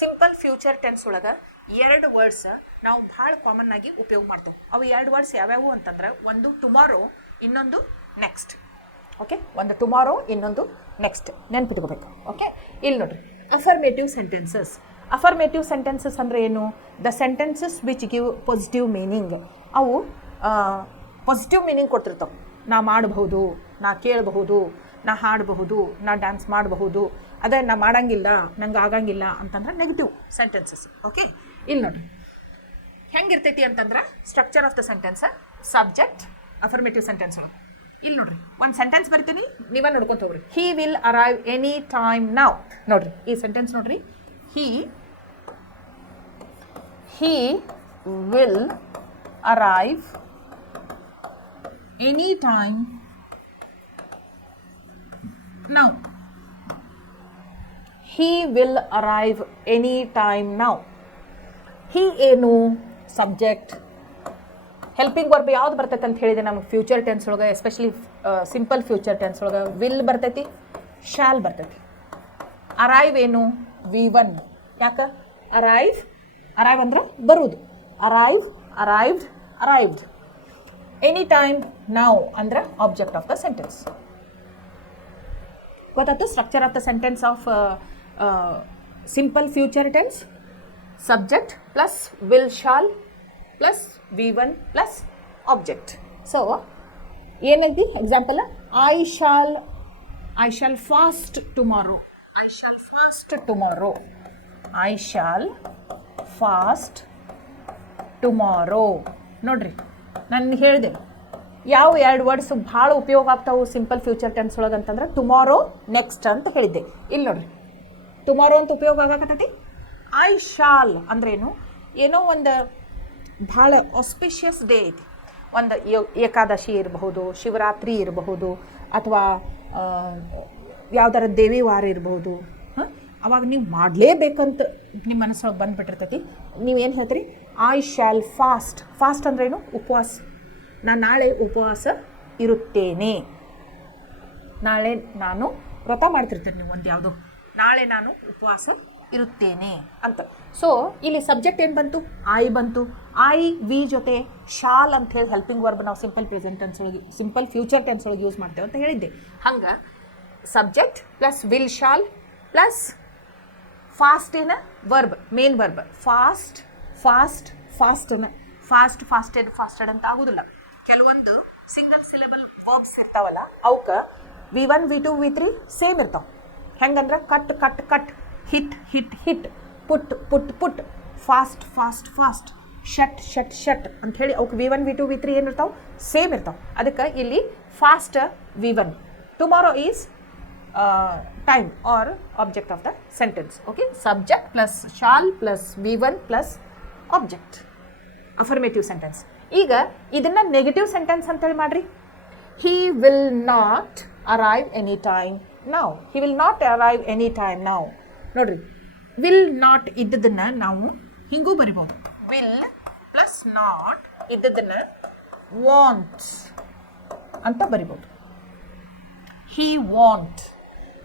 simple future tense ಒಳಗೆ 2 ವರ್ಡ್ಸ್ ನಾವು ಭಾಳ ಕಾಮನ್ ಆಗಿ ಉಪಯೋಗ ಮಾಡ್ತೇವೆ. ಅವು 2 ವರ್ಡ್ಸ್ ಯಾವ್ಯಾವು ಅಂತಂದ್ರೆ, ಒಂದು ಟುಮಾರೋ, ಇನ್ನೊಂದು ನೆಕ್ಸ್ಟ್. ಓಕೆ, ಒಂದು ಟುಮಾರೋ, ಇನ್ನೊಂದು ನೆಕ್ಸ್ಟ್, ನೆನ್ಪಿಟ್ಕೋಬೇಕು. ಓಕೆ, ಇಲ್ಲಿ ನೋಡ್ರಿ, ಅಫರ್ಮೇಟಿವ್ ಸೆಂಟೆನ್ಸಸ್. ಅಫರ್ಮೇಟಿವ್ ಸೆಂಟೆನ್ಸಸ್ ಅಂದರೆ ಏನು? The sentences which give positive meaning. ಅವು ಪಾಸಿಟಿವ್ ಮೀನಿಂಗ್ ಕೊಡ್ತಿರ್ತಾವೆ. ನಾ ಮಾಡಬಹುದು, ನಾ ಕೇಳಬಹುದು, ನಾ ಹಾಡಬಹುದು, ನಾ ಡ್ಯಾನ್ಸ್ ಮಾಡಬಹುದು. ಅದೇ ನಾ ಮಾಡಂಗಿಲ್ಲ, ನಂಗೆ ಆಗಂಗಿಲ್ಲ ಅಂತಂದ್ರೆ ನೆಗೆಟಿವ್ ಸೆಂಟೆನ್ಸಸ್. ಓಕೆ, ಇಲ್ಲಿ ನೋಡಿ ಹೆಂಗಿರ್ತೈತಿ ಅಂತಂದ್ರೆ structure of the sentence, subject, affirmative sentence ಒಳಗೆ. ಇಲ್ಲಿ ನೋಡ್ರಿ ಒಂದು ಸೆಂಟೆನ್ಸ್ ಬರ್ತೀನಿ, ನೀವೇ ನೋಡ್ಕೊಂತ ಹೋಗ್ರಿ. He will arrive any time now. ನೋಡ್ರಿ ಈ ಸೆಂಟೆನ್ಸ್ ನೋಡ್ರಿ. He will arrive any time now. He will arrive any time now. He ಏನು? ಸಬ್ಜೆಕ್ಟ್. ಹೆಲ್ಪಿಂಗ್ ವರ್ಬ್ ಯಾವ್ದು ಬರ್ತೈತೆ ಅಂತ ಹೇಳಿದೆ ನಮಗೆ ಫ್ಯೂಚರ್ ಟೆನ್ಸ್ ಒಳಗೆ, ಎಸ್ಪೆಷಲಿ ಸಿಂಪಲ್ ಫ್ಯೂಚರ್ ಟೆನ್ಸ್ ಒಳಗೆ ವಿಲ್ ಬರ್ತೈತಿ, ಶಾಲ್ ಬರ್ತೈತಿ. ಅರೈವ್ ಏನು? V1. ಯಾಕೆ? ಅರೈವ್ ಅಂದ್ರೆ ಬರುವುದು. Arrive, arrived, arrived. Any time now ಅಂದ್ರೆ ಆಬ್ಜೆಕ್ಟ್ ಆಫ್ ದ ಸೆಂಟೆನ್ಸ್. ಗೊತ್ತಾಯ್ತು? Structure of the sentence of simple future tense, subject plus will shall plus V1 plus object. So ಏನೈತಿ example? I shall fast tomorrow. I shall fast tomorrow. I shall fast tomorrow. ನೋಡ್ರಿ ನಾನು ಹೇಳಿದೆ ಯಾವ ಎರಡು ವರ್ಡ್ಸ್ ಭಾಳ ಉಪಯೋಗ ಆಗ್ತಾವೆ ಸಿಂಪಲ್ ಫ್ಯೂಚರ್ ಟೆನ್ಸ್ ಒಳಗೆ ಅಂತಂದ್ರೆ ಟುಮಾರೋ, ನೆಕ್ಸ್ಟ್ ಅಂತ ಹೇಳಿದ್ದೆ. ಇಲ್ಲಿ ನೋಡ್ರಿ ಟುಮಾರೋ ಅಂತ ಉಪಯೋಗ ಆಗಕತ್ತೈತಿ. ಐ ಶಾಲ್ ಅಂದ್ರೇನು? ಏನೋ ಒಂದು ಭಾಳ ಆಸ್ಪಿಷಿಯಸ್ ಡೇ ಐತಿ, ಒಂದು ಏಕಾದಶಿ ಇರಬಹುದು, ಶಿವರಾತ್ರಿ ಇರಬಹುದು, ಅಥವಾ ಯಾವ್ದಾರ ದೇವಿ ವಾರ ಇರಬಹುದು. ಅವಾಗ ನೀವು ಮಾಡಲೇಬೇಕಂತ ನಿಮ್ಮ ಮನಸ್ಸೊಳಗೆ ಬಂದುಬಿಟ್ಟಿರ್ತೈತಿ. ನೀವೇನು ಹೇಳ್ತೀರಿ? I shall fast. ಫಾಸ್ಟ್ ಅಂದ್ರೇನು? ಉಪವಾಸ. ನಾನು ನಾಳೆ ಉಪವಾಸ ಇರುತ್ತೇನೆ. ನಾಳೆ ನಾನು ವ್ರತ ಮಾಡ್ತಿರ್ತೀನಿ. ನೀವು ಒಂದು ಯಾವುದೋ ನಾಳೆ ನಾನು ಉಪವಾಸ ಇರುತ್ತೇನೆ ಅಂತ. ಸೊ ಇಲ್ಲಿ ಸಬ್ಜೆಕ್ಟ್ ಏನು ಬಂತು? ಐ ಬಂತು. ಐ ವಿ ಜೊತೆ ಶಾಲ್ ಅಂತ ಹೇಳಿ ಹೆಲ್ಪಿಂಗ್ ವರ್ಬ್ ನಾವು ಸಿಂಪಲ್ ಪ್ರೆಸೆಂಟ್ ಟೆನ್ಸ್ ಒಳಗೆ, ಸಿಂಪಲ್ ಫ್ಯೂಚರ್ ಟೆನ್ಸ್ ಒಳಗೆ ಯೂಸ್ ಮಾಡ್ತೇವೆ ಅಂತ ಹೇಳಿದ್ದೆ. ಹಂಗೆ subject plus will shall plus fast ಏನ verb, main verb. Fast fasted ಅಂತ ಆಗೋದಿಲ್ಲ. ಕೆಲವೊಂದು ಸಿಂಗಲ್ ಸಿಲೆಬಲ್ ವರ್ಬ್ಸ್ ಇರ್ತಾವಲ್ಲ, ಅವಕ್ಕೆ V1 V2 V3 ಸೇಮ್ ಇರ್ತಾವೆ. ಹೆಂಗಂದ್ರೆ cut cut cut, hit hit hit, put put put, fast fast fast, shut shut shut ಅಂತ ಹೇಳಿ ಅವಕ್ಕೆ V1 V2 V3 ಏನಿರ್ತಾವೆ? ಸೇಮ್ ಇರ್ತಾವೆ. ಅದಕ್ಕೆ ಇಲ್ಲಿ fast V1. Tomorrow is time or object of the sentence. Okay, subject plus shall plus V1 plus object, affirmative sentence. ಈಗ ಇದನ್ನ ನೆಗೆಟಿವ್ ಸೆಂಟೆನ್ಸ್ ಅಂತೇಳಿ ಮಾಡ್ರಿ. He will not arrive any time now. He will not arrive any time now. ನೋಡ್ರಿ, ವಿಲ್ ನಾಟ್ ಇದ್ದದನ್ನ ನಾವು ಹಿಂಗೂ ಬರಿಬೋದು. ವಿಲ್ ಪ್ಲಸ್ ನಾಟ್ ಇದ್ದದನ್ನ ವಾಂಟ್ಸ್ ಅಂತ ಬರಿಬೋದು.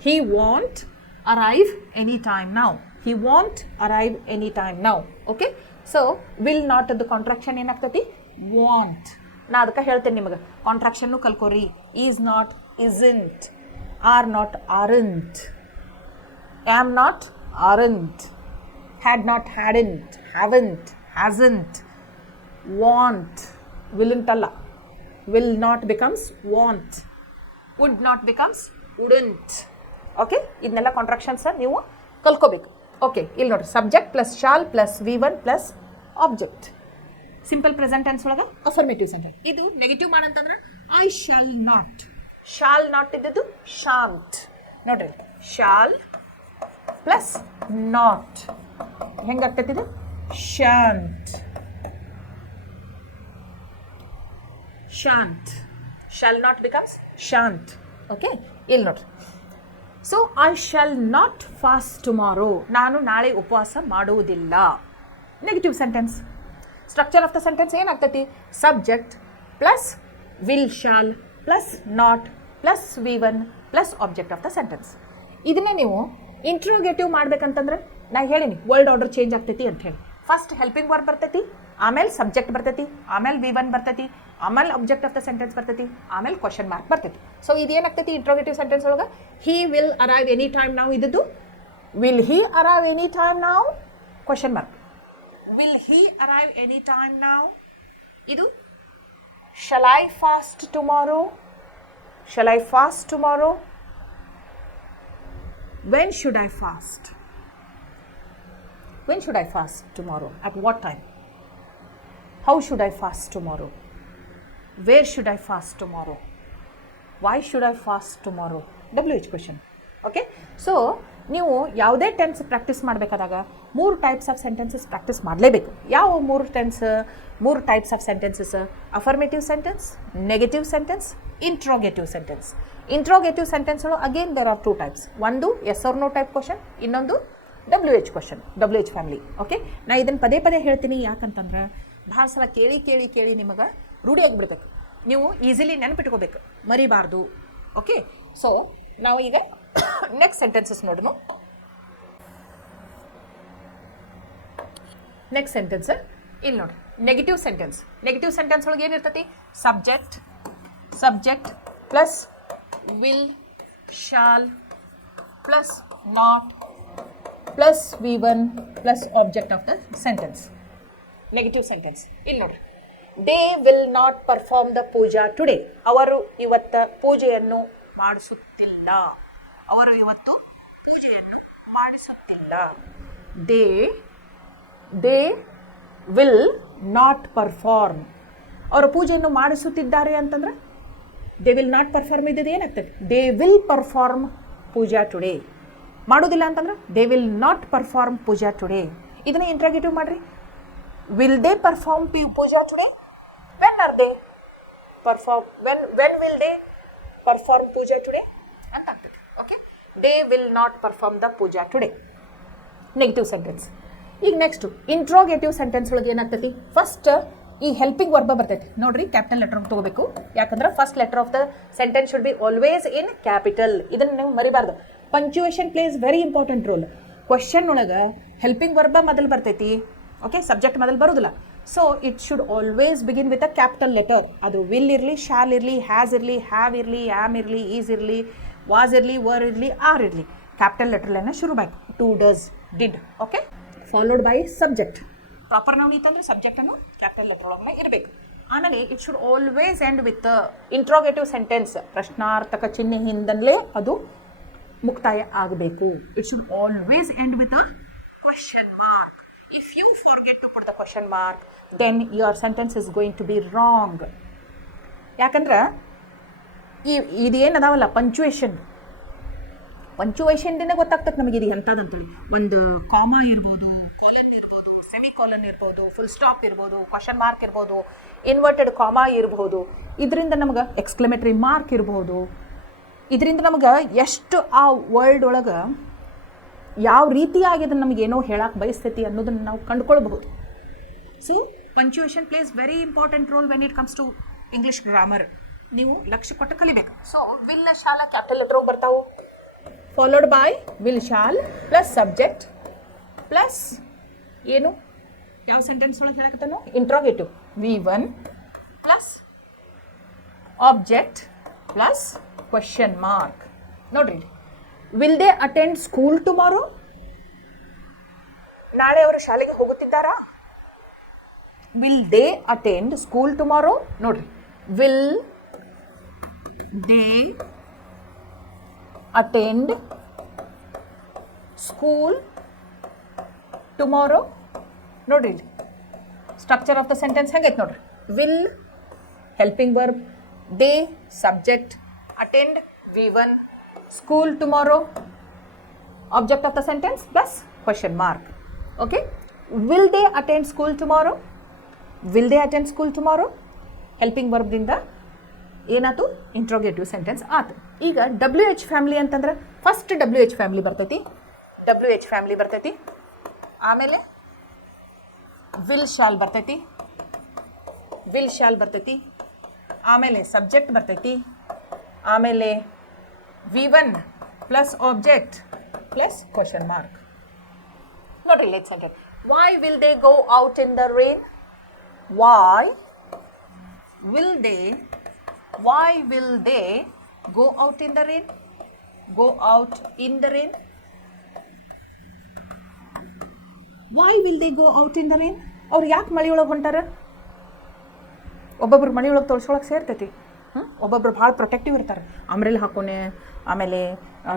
he won't arrive anytime now. He won't arrive anytime now. Okay, so will not the contraction ಏನಾಗ್ತೈತಿ? want. ನಾ ಅದಕ್ಕೆ ಹೇಳ್ತೇನೆ ನಿಮಗೆ, ಕಾಂಟ್ರಾಕ್ಷನ್ನು ಕಲ್ಕೋರಿ. is not, isn't, are not, aren't, am not, aren't, had not, hadn't, haven't, hasn't, want, willn't ಅಲ್ಲ, will not becomes want, would not becomes wouldn't. Okay, ಇದನ್ನೆಲ್ಲ ಕಾಂಟ್ರಾಕ್ಷನ್ಸ್ ನೀವು ಕಲ್ಕೋಬೇಕು. ಓಕೆ, ಇಲ್ಲಿ ನೋಡಿರಿ, subject plus shall plus V1 plus object. Simple present tense ಒಳಗೆ ಅಫರ್ಮೇಟಿವ್ ಸೆಂಟೆನ್ಸ್. ಇದು ನೆಗೆಟಿವ್ ಮಾಡಂತಂದ್ರೆ ಐ ಶಾಲ್ ನಾಟ್ ಇದ್ದದ್ದು ಶಾಂತ್. ನೋಡ್ರಿ, ಶಾಲ್ ಪ್ಲಸ್ ನಾಟ್ ಹೆಂಗಾಗ್ತೈತಿ ಇದು? Shan't. Shall not becomes shan't. Okay, ಇಲ್ಲಿ ನೋಡ್ರಿ. So I shall not fast tomorrow. ನಾನು ನಾಳೆ ಉಪವಾಸ ಮಾಡುವುದಿಲ್ಲ. Negative sentence. Structure of the sentence ಏನಾಗ್ತೈತಿ? Subject plus will shall plus not plus V1 plus object of the sentence. ಇದನ್ನೇ ನೀವು ಇಂಟ್ರೋಗೇಟಿವ್ ಮಾಡ್ಬೇಕಂತಂದ್ರೆ ನಾ ಹೇಳೀನಿ ವರ್ಡ್ ಆರ್ಡರ್ ಚೇಂಜ್ ಆಗ್ತೈತಿ ಅಂತ ಹೇಳಿ. ಫಸ್ಟ್ ಹೆಲ್ಪಿಂಗ್ ವರ್ಬ್ ಬರ್ತೈತಿ, ಆಮೇಲೆ ಸಬ್ಜೆಕ್ಟ್ ಬರ್ತೈತಿ, ಆಮೇಲೆ V1 ಬರ್ತೈತಿ, ಆಮೇಲೆ ಆಬ್ಜೆಕ್ಟ್ ಆಫ್ ದ ಸೆಂಟೆನ್ಸ್ ಬರ್ತೈತಿ, ಆಮೇಲೆ ಕ್ವಶನ್ ಮಾರ್ಕ್ ಬರ್ತೈತಿ. ಸೊ ಇದೇನಾಗ್ತೈತಿ ಇಂಟ್ರೋಗೇಟಿವ್ ಸೆಂಟೆನ್ಸ್ ಒಳಗೆ? He will arrive any time ನಾವು ಇದ್ದದ್ದು will he arrive any time ನಾವು question mark. Will he arrive any time ನಾವು? ಇದು shall I fast tomorrow? Shall I fast tomorrow? When should I fast? When should I fast tomorrow? At what time? How should I fast tomorrow? Where should I fast tomorrow? Why should I fast tomorrow? WH question. Okay, so ನೀವು ಯಾವುದೇ ಟೆನ್ಸ್ ಪ್ರಾಕ್ಟೀಸ್ ಮಾಡಬೇಕಾದಾಗ 3 ಟೈಪ್ಸ್ ಆಫ್ ಸೆಂಟೆನ್ಸಸ್ ಪ್ರಾಕ್ಟೀಸ್ ಮಾಡಲೇಬೇಕು. ಯಾವ 3 types of sentences? Affirmative sentence, negative sentence, interrogative sentence. Interrogative sentence again there are 2 types. ಒಂದು yes or no type question, ಇನ್ನೊಂದು WH question, WH family. Okay, ನಾ ಇದನ್ನು ಪದೇ ಪದೇ ಹೇಳ್ತೀನಿ, ಯಾಕಂತಂದ್ರೆ ಭಾಳ ಸಲ ಕೇಳಿ ಕೇಳಿ ಕೇಳಿ ನಿಮಗೆ ರೂಢಿ ಆಗಿಬಿಡ್ಬೇಕು. ನೀವು ಈಸಿಲಿ ನೆನಪಿಟ್ಕೋಬೇಕು, ಮರಿಬಾರ್ದು. ಓಕೆ, ಸೊ ನಾವು ಈಗ ನೆಕ್ಸ್ಟ್ ಸೆಂಟೆನ್ಸಸ್ ನೋಡೋಣ. ನೆಕ್ಸ್ಟ್ ಸೆಂಟೆನ್ಸ್ ಇಲ್ಲಿ ನೋಡಿ, ನೆಗೆಟಿವ್ ಸೆಂಟೆನ್ಸ್. ನೆಗೆಟಿವ್ ಸೆಂಟೆನ್ಸ್ ಒಳಗೆ ಏನಿರ್ತೈತಿ? Subject plus will, shall plus not plus V1 plus object of the sentence. Negative sentence ಇಲ್ಲಿ ನೋಡ್ರಿ. They will not perform the puja today. ಅವರು ಇವತ್ತು ಪೂಜೆಯನ್ನು ಮಾಡಿಸುತ್ತಿಲ್ಲ. ಅವರು ಇವತ್ತು ಪೂಜೆಯನ್ನು ಮಾಡಿಸುತ್ತಿಲ್ಲ. They will not perform. ಅವರು ಪೂಜೆಯನ್ನು ಮಾಡಿಸುತ್ತಿದ್ದಾರೆ ಅಂತಂದ್ರೆ ದೇ ವಿಲ್ ನಾಟ್ ಪರ್ಫಾರ್ಮ್ ಇದ್ದದ್ದು ಏನಾಗ್ತದೆ? They will perform puja today. ಮಾಡೋದಿಲ್ಲ ಅಂತಂದ್ರೆ they will not perform puja today. ಇದನ್ನ ಇಂಟ್ರಾಗೇಟಿವ್ ಮಾಡ್ರಿ. Will they perform puja today? When are they perform? When will they perform puja today ಅಂತ ಆಗ್ತದೆ. Okay, they will not perform the puja today. Negative sentence. ಈಗ ನೆಕ್ಸ್ಟು ಇಂಟ್ರೋಗೇಟಿವ್ ಸೆಂಟೆನ್ಸ್ ಒಳಗೆ ಏನಾಗ್ತೈತಿ? ಫಸ್ಟ್ ಈ ಹೆಲ್ಪಿಂಗ್ ವರ್ಬ ಬರ್ತೈತಿ ನೋಡ್ರಿ. ಕ್ಯಾಪಿಟಲ್ ಲೆಟರ್ ತಗೋಬೇಕು, ಯಾಕಂದ್ರೆ first letter of the sentence should be always in capital. ಇದನ್ನು ನೀವು ಮರಿಬಾರ್ದು. Punctuation plays very important role. Question ಒಳಗೆ ಹೆಲ್ಪಿಂಗ್ ವರ್ಬ ಮೊದಲು ಬರ್ತೈತಿ. ಓಕೆ, ಸಬ್ಜೆಕ್ಟ್ ಮೊದಲು ಬರೋದಿಲ್ಲ. So it should always begin with a capital letter. ಅದು ವಿಲ್ ಇರಲಿ, ಶಾಲ್ ಇರಲಿ, ಹ್ಯಾಸ್ ಇರಲಿ, ಹ್ಯಾವ್ ಇರಲಿ, ಆಮ್ ಇರಲಿ, ಈಸ್ ಇರಲಿ, ವಾಸ್ ಇರಲಿ, ವರ್ ಇರಲಿ, ಆರ್ ಇರಲಿ, ಕ್ಯಾಪಿಟಲ್ ಲೆಟರ್ಲೇನೆ ಶುರು ಬೇಕು. Do, does, did. Okay, followed by subject. Proper ನಾವು ಇತ್ತಂದ್ರೆ ಸಬ್ಜೆಕ್ಟನ್ನು ಕ್ಯಾಪಿಟಲ್ ಲೆಟರ್ ಒಳಗೆ ಇರಬೇಕು. ಆಮೇಲೆ it should always end with interrogative sentence. ಪ್ರಶ್ನಾರ್ಥಕ ಚಿಹ್ನೆಯಿಂದಲೇ ಅದು ಮುಕ್ತಾಯ ಆಗಬೇಕು. It should always end with a question mark. If you forget to put the question mark, then your sentence is going to be wrong. ಯಾಕಂದ್ರೆ ಇದೇನದಾವಲ್ಲ ಪಂಚುವೇಷನ್ದಿಂದ ಗೊತ್ತಾಗ್ತದೆ ನಮಗೆ ಇದು ಎಂಥದಂತೇಳಿ. ಒಂದು ಕಾಮಾ ಇರ್ಬೋದು, ಕಾಲನ್ ಇರ್ಬೋದು, ಸೆಮಿ ಕಾಲನ್ ಇರ್ಬೋದು, ಫುಲ್ ಸ್ಟಾಪ್ ಇರ್ಬೋದು, ಕ್ವಶನ್ ಮಾರ್ಕ್ ಇರ್ಬೋದು, ಇನ್ವರ್ಟೆಡ್ ಕಾಮಾ ಇರ್ಬೋದು, ಇದರಿಂದ ನಮ್ಗೆ ಎಕ್ಸ್ಕ್ಲಮೇಟರಿ ಮಾರ್ಕ್ ಇರ್ಬೋದು. ಇದರಿಂದ ನಮ್ಗೆ ಎಷ್ಟು ಆ ವರ್ಲ್ಡ್ ಒಳಗೆ ಯಾವ ರೀತಿಯಾಗಿ ಅದನ್ನು ನಮಗೇನೋ ಹೇಳಕ್ಕೆ ಬಯಸ್ತೈತಿ ಅನ್ನೋದನ್ನು ನಾವು ಕಂಡುಕೊಳ್ಬಹುದು. So punctuation plays very important role when it comes to English grammar. ನೀವು ಲಕ್ಷ್ಯ ಕೊಟ್ಟು ಕಲಿಬೇಕು. So will, shall capital letter ಬರ್ತಾವು. Followed by will, shall plus subject plus ಏನು, ಯಾವ ಸೆಂಟೆನ್ಸ್ ಒಳಗೆ ಹೇಳಕತ್ತಾನು? Interrogative. V1 plus object plus question mark. ನೋಡ್ರಿ, will they attend school tomorrow? ನಾಳೆ ಅವರು ಶಾಲೆಗೆ ಹೋಗುತ್ತಿದ್ದಾರಾ? Will they attend school tomorrow? ನೋಡ್ರಿ, will they attend school tomorrow? ನೋಡ್ರಿ, ಇಲ್ಲಿ ಸ್ಟ್ರಕ್ಚರ್ ಆಫ್ ದ ಸೆಂಟೆನ್ಸ್ ಹೆಂಗೈತೆ ನೋಡ್ರಿ. Will helping verb, they subject, attend V1, school tomorrow, object of the sentence plus question mark. Okay, will they attend school tomorrow? Will they attend school tomorrow? Helping verb ದಿಂದ ಏನಾಯ್ತು? ಇಂಟ್ರೋಗೇಟಿವ್ ಸೆಂಟೆನ್ಸ್ ಆಯ್ತು. ಈಗ WH ಫ್ಯಾಮಿಲಿ ಅಂತಂದ್ರೆ ಫಸ್ಟ್ WH ಫ್ಯಾಮಿಲಿ ಬರ್ತೈತಿ. ಆಮೇಲೆ ವಿಲ್ ಶಾಲ್ ಬರ್ತೈತಿ. ಆಮೇಲೆ ಸಬ್ಜೆಕ್ಟ್ ಬರ್ತೈತಿ. ಆಮೇಲೆ V1 plus object plus question mark. Note let's sentence. Why will they go out in the rain? Why will they go out in the rain? Go out in the rain. Why will they go out in the rain? ಅವ್ರು ಯಾಕೆ ಮಳೆಯೊಳಗೆ ಹೊಂಟಾರ? ಒಬ್ಬೊಬ್ರು ಮಳೆಯೊಳಗೆ ತೊಳ್ಸೊಳಗೆ ಸೇರ್ತೈತಿ. ಒಬ್ಬೊಬ್ರು ಭಾಳ ಪ್ರೊಟೆಕ್ಟಿವ್ ಇರ್ತಾರೆ, ಅಂಬ್ರೆಲ್ ಹಾಕೋನೆ, ಆಮೇಲೆ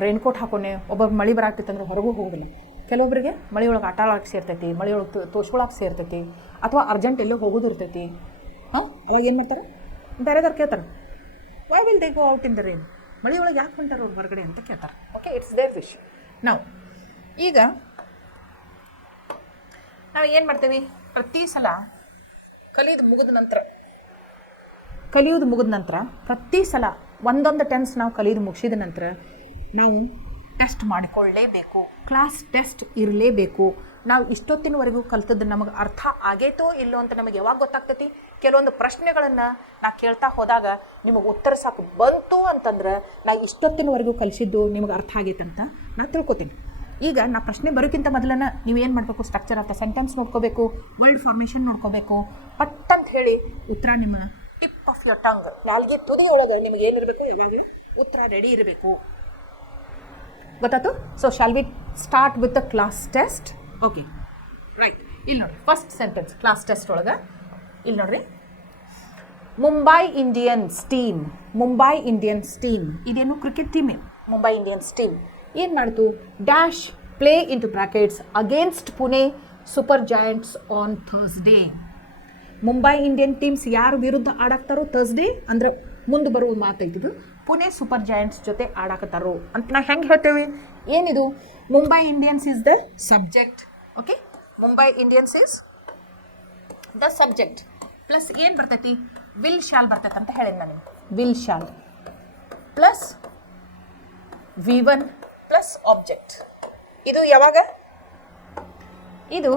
ರೈನ್ಕೋಟ್ ಹಾಕೋನೆ. ಒಬ್ಬೊಬ್ರು ಮಳೆ ಬರಾಕ್ತೈತೆ ಅಂದ್ರೆ ಹೊರಗೂ ಹೋಗೋದಿಲ್ಲ. ಕೆಲವೊಬ್ಬರಿಗೆ ಮಳೆಯೊಳಗೆ ಆಟ ಆಡೋಕೆ ಸೇರ್ತೈತಿ, ಮಳೆಯೊಳಗೆ ತೋರ್ಸ್ಕೊಳಕ್ಕೆ ಸೇರ್ತೈತಿ, ಅಥವಾ ಅರ್ಜೆಂಟ್ ಎಲ್ಲೋ ಹೋಗೋದು ಇರ್ತೈತಿ. ಅವಾಗ ಏನು ಮಾಡ್ತಾರೆ? ಬೇರೆದವ್ರು ಕೇಳ್ತಾರೆ, why will they go out in the rain? ಮಳೆಯೊಳಗೆ ಯಾಕೆ ಹೊಂಟಾರ ಅವ್ರು ಹೊರಗಡೆ ಅಂತ ಕೇಳ್ತಾರೆ. Okay, it's their wish. ನಾವು ಈಗ ನಾವು ಏನು ಮಾಡ್ತೀವಿ? ಪ್ರತಿ ಸಲ ಕಲಿಯೋದು ಮುಗಿದ ನಂತರ ಪ್ರತಿ ಸಲ ಒಂದೊಂದು ಟೆನ್ಸ್ ನಾವು ಕಲಿಯೋದು ಮುಗಿಸಿದ ನಂತರ ನಾವು ಟೆಸ್ಟ್ ಮಾಡಿಕೊಳ್ಳಲೇಬೇಕು. ಕ್ಲಾಸ್ ಟೆಸ್ಟ್ ಇರಲೇಬೇಕು. ನಾವು ಇಷ್ಟೊತ್ತಿನವರೆಗೂ ಕಲ್ತದ್ದು ನಮಗೆ ಅರ್ಥ ಆಗೈತೋ ಇಲ್ಲೋ ಅಂತ ನಮಗೆ ಯಾವಾಗ ಗೊತ್ತಾಗ್ತೈತಿ? ಕೆಲವೊಂದು ಪ್ರಶ್ನೆಗಳನ್ನು ನಾ ಕೇಳ್ತಾ ಹೋದಾಗ ನಿಮಗೆ ಉತ್ತರ ಸಾಕು ಬಂತು ಅಂತಂದ್ರೆ ನಾ ಇಷ್ಟೊತ್ತಿನವರೆಗೂ ಕಲಿಸಿದ್ದು ನಿಮಗೆ ಅರ್ಥ ಆಗೈತಂತ ನಾ ತಿಳ್ಕೊತೀನಿ. ಈಗ ನಾ ಪ್ರಶ್ನೆ ಬರೋಕ್ಕಿಂತ ಮೊದಲನ ನೀವು ಏನು ಮಾಡಬೇಕು? ಸ್ಟ್ರಕ್ಚರ್ ಆಫ್ ದ ಸೆಂಟೆನ್ಸ್ ನೋಡ್ಕೋಬೇಕು, ವರ್ಡ್ ಫಾರ್ಮೇಷನ್ ನೋಡ್ಕೋಬೇಕು. ಪಟ್ಟಂತ ಹೇಳಿ ಉತ್ತರ ನಿಮ್ಮ ಟಿಪ್ ಆಫ್ ಯೋರ್ ಟಂಗ್, ನಾಲ್ಗೆ ತುದಿಯೊಳಗೆ ನಿಮಗೆ ಏನಿರಬೇಕು? ಯಾವಾಗಲೂ ಉತ್ತರ ರೆಡಿ ಇರಬೇಕು. ಗೊತ್ತಾಯ್ತು? So shall we start with the class test? Okay, right. ಇಲ್ಲಿ ನೋಡಿರಿ, ಫಸ್ಟ್ ಸೆಂಟೆನ್ಸ್ ಕ್ಲಾಸ್ ಟೆಸ್ಟ್ ಒಳಗೆ ಇಲ್ಲಿ ನೋಡ್ರಿ, ಮುಂಬೈ ಇಂಡಿಯನ್ಸ್ ಟೀಮ್ ಇದೇನು cricket team. Mumbai Indians team ಏನು ಮಾಡ್ತು? Dash play into brackets against Pune super giants on Thursday. Mumbai Indian teams ಯಾರು ವಿರುದ್ಧ ಆಡಾಕ್ತಾರೋ ಥರ್ಸ್ಡೇ ಅಂದ್ರೆ ಮುಂದೆ ಬರುವ ಮಾತೈತಿದು, ಪುಣೆ ಸೂಪರ್ ಜಾಯಿಂಟ್ಸ್ ಜೊತೆ ಆಡಾಕತ್ತಾರೋ ಅಂತ ನಾವು ಹೆಂಗೆ ಹೇಳ್ತೇವೆ? ಏನಿದು? Mumbai Indians is the subject. Okay, Mumbai Indians is the subject plus ಏನು ಬರ್ತೈತಿ? ವಿಲ್ ಶಾಲ್ ಬರ್ತೈತೆ ಅಂತ ಹೇಳಿದೆ ನಾನು. Will shall plus V1 plus object. ಇದು ಯಾವಾಗ? ಇದು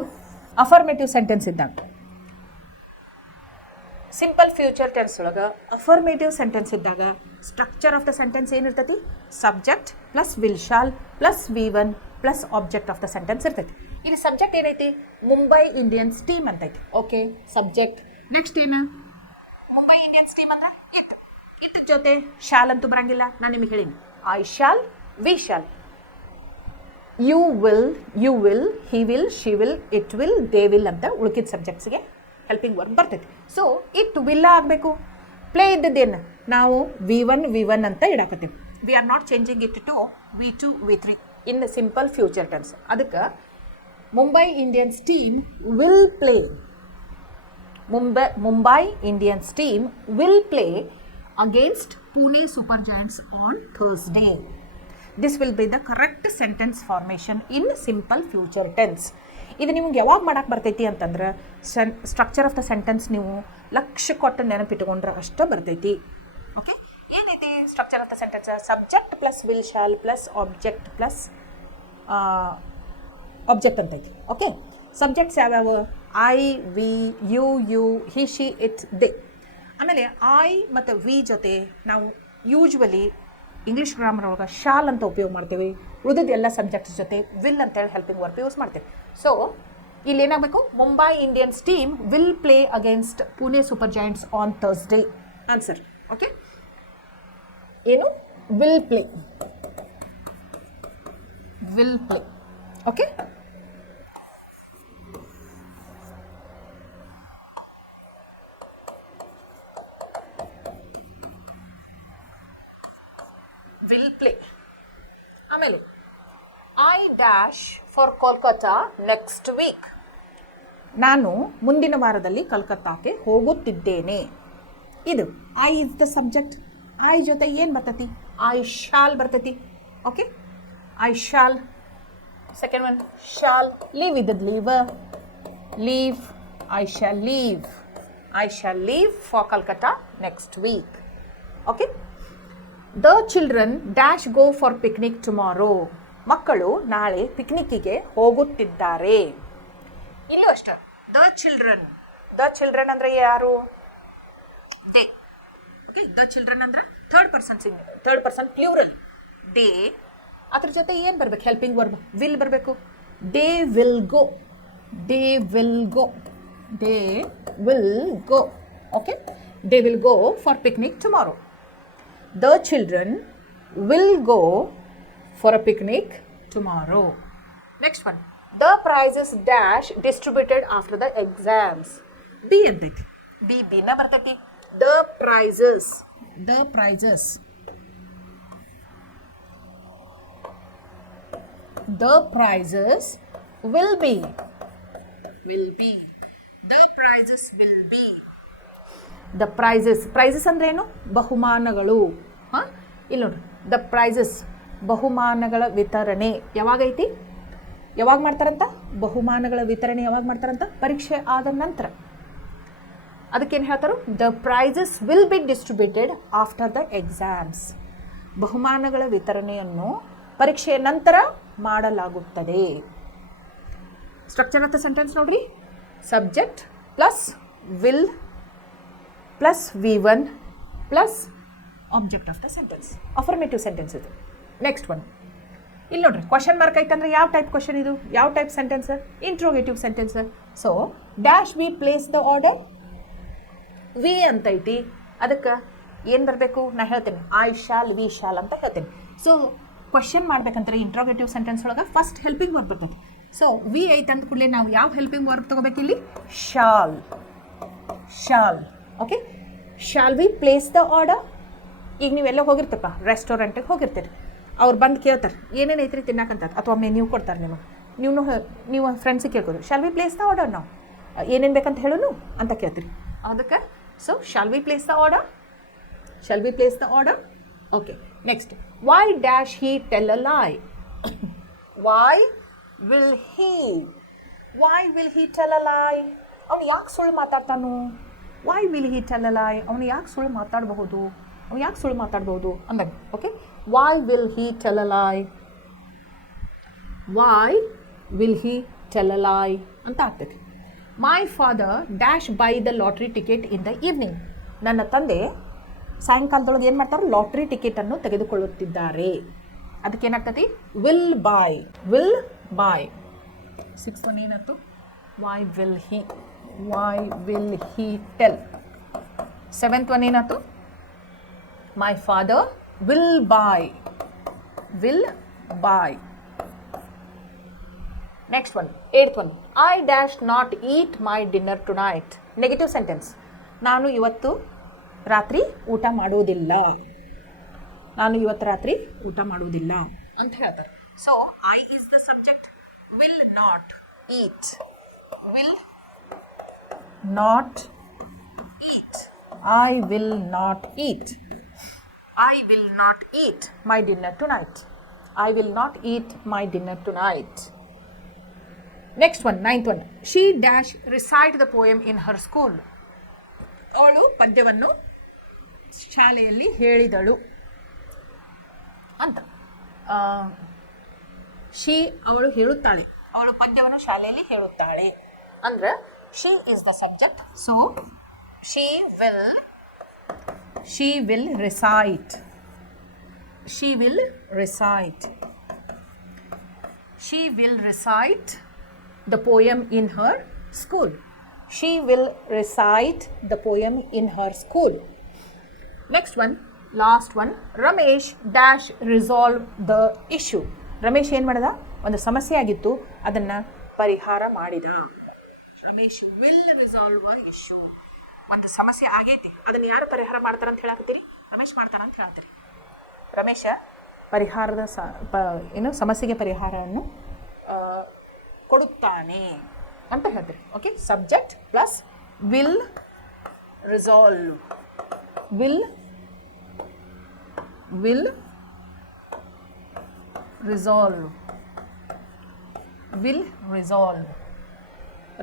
ಅಫರ್ಮೇಟಿವ್ ಸೆಂಟೆನ್ಸ್ ಇದ್ದಾಗ. ಸಿಂಪಲ್ ಫ್ಯೂಚರ್ ಟೆನ್ಸ್ ಒಳಗೆ ಅಫರ್ಮೇಟಿವ್ ಸೆಂಟೆನ್ಸ್ ಇದ್ದಾಗ ಸ್ಟ್ರಕ್ಚರ್ ಆಫ್ ದ ಸೆಂಟೆನ್ಸ್ ಏನಿರ್ತೈತಿ? Subject plus will shall plus V1 plus object of the sentence ಇರ್ತೈತಿ. ಇಲ್ಲಿ ಸಬ್ಜೆಕ್ಟ್ ಏನೈತಿ? ಮುಂಬೈ ಇಂಡಿಯನ್ಸ್ ಟೀಮ್ ಅಂತೈತಿ. Okay, subject. ನೆಕ್ಸ್ಟ್ ಏನು? ಮುಂಬೈ ಇಂಡಿಯನ್ಸ್ ಟೀಮ್ ಅಂದ್ರೆ ಇಟ್ ಜೊತೆ ಶಾಲ್ ಅಂತೂ ಬರಂಗಿಲ್ಲ. ನಾನು ನಿಮಗೆ ಹೇಳೀನಿ, I shall, we shall, you will, he will, she will, it will, they will ಅಂತ ಉಳ್ಕಿದ ಸಬ್ಜೆಕ್ಟ್ಸ್ಗೆ ಹೆಲ್ಪಿಂಗ್ ವರ್ಕ್ ಬರ್ತೈತಿ. ಸೊ ಇಟ್ ವಿಲ್ಲ ಆಗಬೇಕು. ಪ್ಲೇ ಇದ್ದದ್ದೇನು? ನಾವು V1 ಅಂತ ಇಡಾಕತ್ತೀವಿ. We are not changing it to V2, V3 in simple future tense. ಅದಕ್ಕೆ Mumbai Indians team will play. Mumbai Indians team will play against Pune super giants on Thursday. This will be the correct sentence formation in simple future tense. ಇದು ನಿಮ್ಗೆ ಯಾವಾಗ ಮಾಡಕ್ಕೆ ಬರ್ತೈತಿ ಅಂತಂದ್ರೆ ಸ್ಟ್ರಕ್ಚರ್ ಆಫ್ ದ ಸೆಂಟೆನ್ಸ್ ನೀವು ಲಕ್ಷ್ಯ ಕೊಟ್ಟು ನೆನಪಿಟ್ಕೊಂಡ್ರೆ ಅಷ್ಟೇ ಬರ್ತೈತಿ. ಓಕೆ, ಏನೈತಿ structure of the sentence? Subject plus will shall plus object plus object ಅಂತೈತಿ. ಓಕೆ, ಸಬ್ಜೆಕ್ಟ್ಸ್ ಯಾವ್ಯಾವು? I, we, you, he, she, it, they. ಆಮೇಲೆ ಐ ಮತ್ತು ವಿ ಜೊತೆ ನಾವು ಯೂಶ್ವಲಿ ಇಂಗ್ಲೀಷ್ ಗ್ರಾಮರ್ ಒಳಗೆ ಶಾಲ್ ಅಂತ ಉಪಯೋಗ ಮಾಡ್ತೀವಿ. ಉಳಿದಿದ್ದು ಎಲ್ಲ ಸಬ್ಜೆಕ್ಟ್ಸ್ ಜೊತೆ ವಿಲ್ ಅಂತೇಳಿ ಹೆಲ್ಪಿಂಗ್ ವರ್ಕ್ ಯೂಸ್ ಮಾಡ್ತೇವೆ. ಸೊ ಇಲ್ಲಿ ಏನಾಗಬೇಕು? Mumbai Indians team will play against Pune super giants on Thursday. Answer. Okay, ಏನು? Will play. Okay, will play. ಆಮೇಲೆ I dash for Kolkata next week. ನಾನು ಮುಂದಿನ ವಾರದಲ್ಲಿ ಕಲ್ಕತ್ತಾಕ್ಕೆ ಹೋಗುತ್ತಿದ್ದೇನೆ. ಇದು I is the subject. I ಜೊತೆ ಏನು ಬರ್ತೈತಿ? ಐ ಶಾಲ್ ಬರ್ತೈತಿ. Okay, I shall. Second one shall. Leave ಇದ್ದದ್ದು leave. I shall leave for Calcutta next week. Okay, the children dash go for picnic tomorrow. ಮಕ್ಕಳು ನಾಳೆ ಪಿಕ್ನಿಕ್ಕಿಗೆ ಹೋಗುತ್ತಿದ್ದಾರೆ. ಇಲ್ಲೂ ಅಷ್ಟೇ, ದ ಚಿಲ್ಡ್ರನ್ ಅಂದರೆ ಯಾರು? ದೇ. ಓಕೆ, ದ ಚಿಲ್ಡ್ರನ್ ಅಂದರೆ ಥರ್ಡ್ ಪರ್ಸನ್ ಪ್ಲೂರಲ್. ದೇ. ಅದ್ರ ಜೊತೆ ಏನು ಬರಬೇಕು? ಹೆಲ್ಪಿಂಗ್ ವರ್ಬ್ ವಿಲ್ ಬರಬೇಕು. They will go. Okay, they will go for picnic tomorrow. The children will go for a picnic tomorrow. Next one, the prizes dash distributed after the exams. Be ಅಂತೈತಿ. ಬಿನ ಬರ್ತೈತಿ. The prizes will be. The prizes ಅಂದ್ರೇನು? ಬಹುಮಾನಗಳು. ಹಾಂ, ಇಲ್ಲಿ ನೋಡ್ರಿ, ದ ಪ್ರೈಸಸ್ ಬಹುಮಾನಗಳ ವಿತರಣೆ ಯಾವಾಗೈತಿ? ಯಾವಾಗ ಮಾಡ್ತಾರಂತ? ಬಹುಮಾನಗಳ ವಿತರಣೆ ಯಾವಾಗ ಮಾಡ್ತಾರಂತ? ಪರೀಕ್ಷೆ ಆದ ನಂತರ. ಅದಕ್ಕೇನು ಹೇಳ್ತಾರೋ? The prizes will be distributed after the exams. ಬಹುಮಾನಗಳ ವಿತರಣೆಯನ್ನು ಪರೀಕ್ಷೆಯ ನಂತರ ಮಾಡಲಾಗುತ್ತದೆ. ಸ್ಟ್ರಕ್ಚರ್ ಆಫ್ ದ ಸೆಂಟೆನ್ಸ್ ನೋಡ್ರಿ. Subject plus will plus V1 plus object of the sentence. Affirmative sentence ಇದು. ನೆಕ್ಸ್ಟ್ ಒನ್ ಇಲ್ಲಿ ನೋಡ್ರಿ, ಕ್ವಶನ್ ಮಾರ್ಕ್ ಐತಂದ್ರೆ ಯಾವ ಟೈಪ್ ಕ್ವಶನ್ ಇದು? ಯಾವ type sentence? Interrogative sentence. So dash we place the order. We ಅಂತ ಐತಿ, ಅದಕ್ಕೆ ಏನು ಬರಬೇಕು? ನಾ ಹೇಳ್ತೇನೆ, ಐ ಶಾಲ್, ವಿ ಶಾಲ್ ಅಂತ ಹೇಳ್ತೇನೆ. ಸೊ ಕ್ವಶನ್ ಮಾಡ್ಬೇಕಂತಾರೆ ಇಂಟ್ರೋಗೇಟಿವ್ ಸೆಂಟೆನ್ಸ್ ಒಳಗೆ ಫಸ್ಟ್ ಹೆಲ್ಪಿಂಗ್ ವರ್ಬ್ ಬರ್ತದೆ. ಸೊ ವಿ ಐತೆ ಅಂದ ಕೂಡಲೇ ನಾವು ಯಾವ ಹೆಲ್ಪಿಂಗ್ ವರ್ಬ್ ತೊಗೋಬೇಕು ಇಲ್ಲಿ? Shall. Okay, shall we place the order? ಈಗ ನೀವೆಲ್ಲ ಹೋಗಿರ್ತಪ್ಪ, ರೆಸ್ಟೋರೆಂಟಿಗೆ ಹೋಗಿರ್ತೀರಿ, ಅವ್ರು ಬಂದು ಕೇಳ್ತಾರೆ ಏನೇನು ಐತ್ರಿ ತಿನ್ನಕ್ಕಂತ, ಅಥವಾ ಮೆನ್ಯೂ ಕೊಡ್ತಾರೆ ನಿಮಗೆ. ನೀವು ಫ್ರೆಂಡ್ಸಿಗೆ ಕೇಳ್ಕೋದು, shall we place the order? ನಾವು ಏನೇನು ಬೇಕಂತ ಹೇಳೋನು ಅಂತ ಕೇಳ್ತೀರಿ. ಅದಕ್ಕೆ so shall we place the order? Okay, next, why dash he tell a lie? Why will he tell a lie? ಅವ್ನು ಯಾಕೆ ಸುಳ್ಳು ಮಾತಾಡ್ತಾನು? Why will he tell a lie? ಅವನು ಯಾಕೆ ಸುಳ್ಳು ಮಾತಾಡ್ಬೋದು ಅಂದಾಗ. Okay, why will he tell a lie ಅಂತ ಆಗ್ತೈತಿ. My father dash buy the lottery ticket in the evening. ನನ್ನ ತಂದೆ ಸಾಯಂಕಾಲದೊಳಗೆ ಏನು ಮಾಡ್ತಾರೆ? ಲಾಟ್ರಿ ಟಿಕೆಟನ್ನು ತೆಗೆದುಕೊಳ್ಳುತ್ತಿದ್ದಾರೆ. ಅದಕ್ಕೆ ಏನಾಗ್ತೈತಿ? Will buy. 6th ಒನ್ ಏನಾಯ್ತು? Why will he tell. 7th one ಏನಾಯ್ತು? My father will buy. Next one, 8th one, I dash not eat my dinner tonight. Negative sentence. ನಾನು ಇವತ್ತು ರಾತ್ರಿ ಊಟ ಮಾಡುವುದಿಲ್ಲ ಅಂತ ಹೇಳ್ತಾರೆ. So I is the subject, will not eat. I will not eat my dinner tonight. Next one, 9th one, she dash recite the poem in her school. ಅವಳು ಪದ್ಯವನ್ನು ಶಾಲೆಯಲ್ಲಿ ಹೇಳಿದಳು ಅಂತ. ಅವಳು ಹೇಳುತ್ತಾಳೆ, ಅವಳು ಪದ್ಯವನ್ನು ಶಾಲೆಯಲ್ಲಿ ಹೇಳುತ್ತಾಳೆ ಅಂದ್ರೆ she is the subject. So she will recite the poem in her school. Next one, last one, Ramesh dash resolve the issue. Ramesh ಏನು ಮಾಡಿದ? ಒಂದು ಸಮಸ್ಯೆ ಆಗಿತ್ತು, ಅದನ್ನು ಪರಿಹಾರ ಮಾಡಿದ. Ramesh will resolve a issue. ಒಂದು ಸಮಸ್ಯೆ ಆಗೈತಿ, ಅದನ್ನು ಯಾರು ಪರಿಹಾರ ಮಾಡ್ತಾರಂತ ಹೇಳಾಕತ್ತೀರಿ? ರಮೇಶ್ ಮಾಡ್ತಾರಂತ ಹೇಳ್ತೀರಿ. ರಮೇಶ ಪರಿಹಾರದ ಸಮಸ್ಯೆಗೆ ಪರಿಹಾರವನ್ನು ಕೊಡುತ್ತಾನೆ ಅಂತ ಹೇಳ್ತೀರಿ. Okay, subject plus will resolve.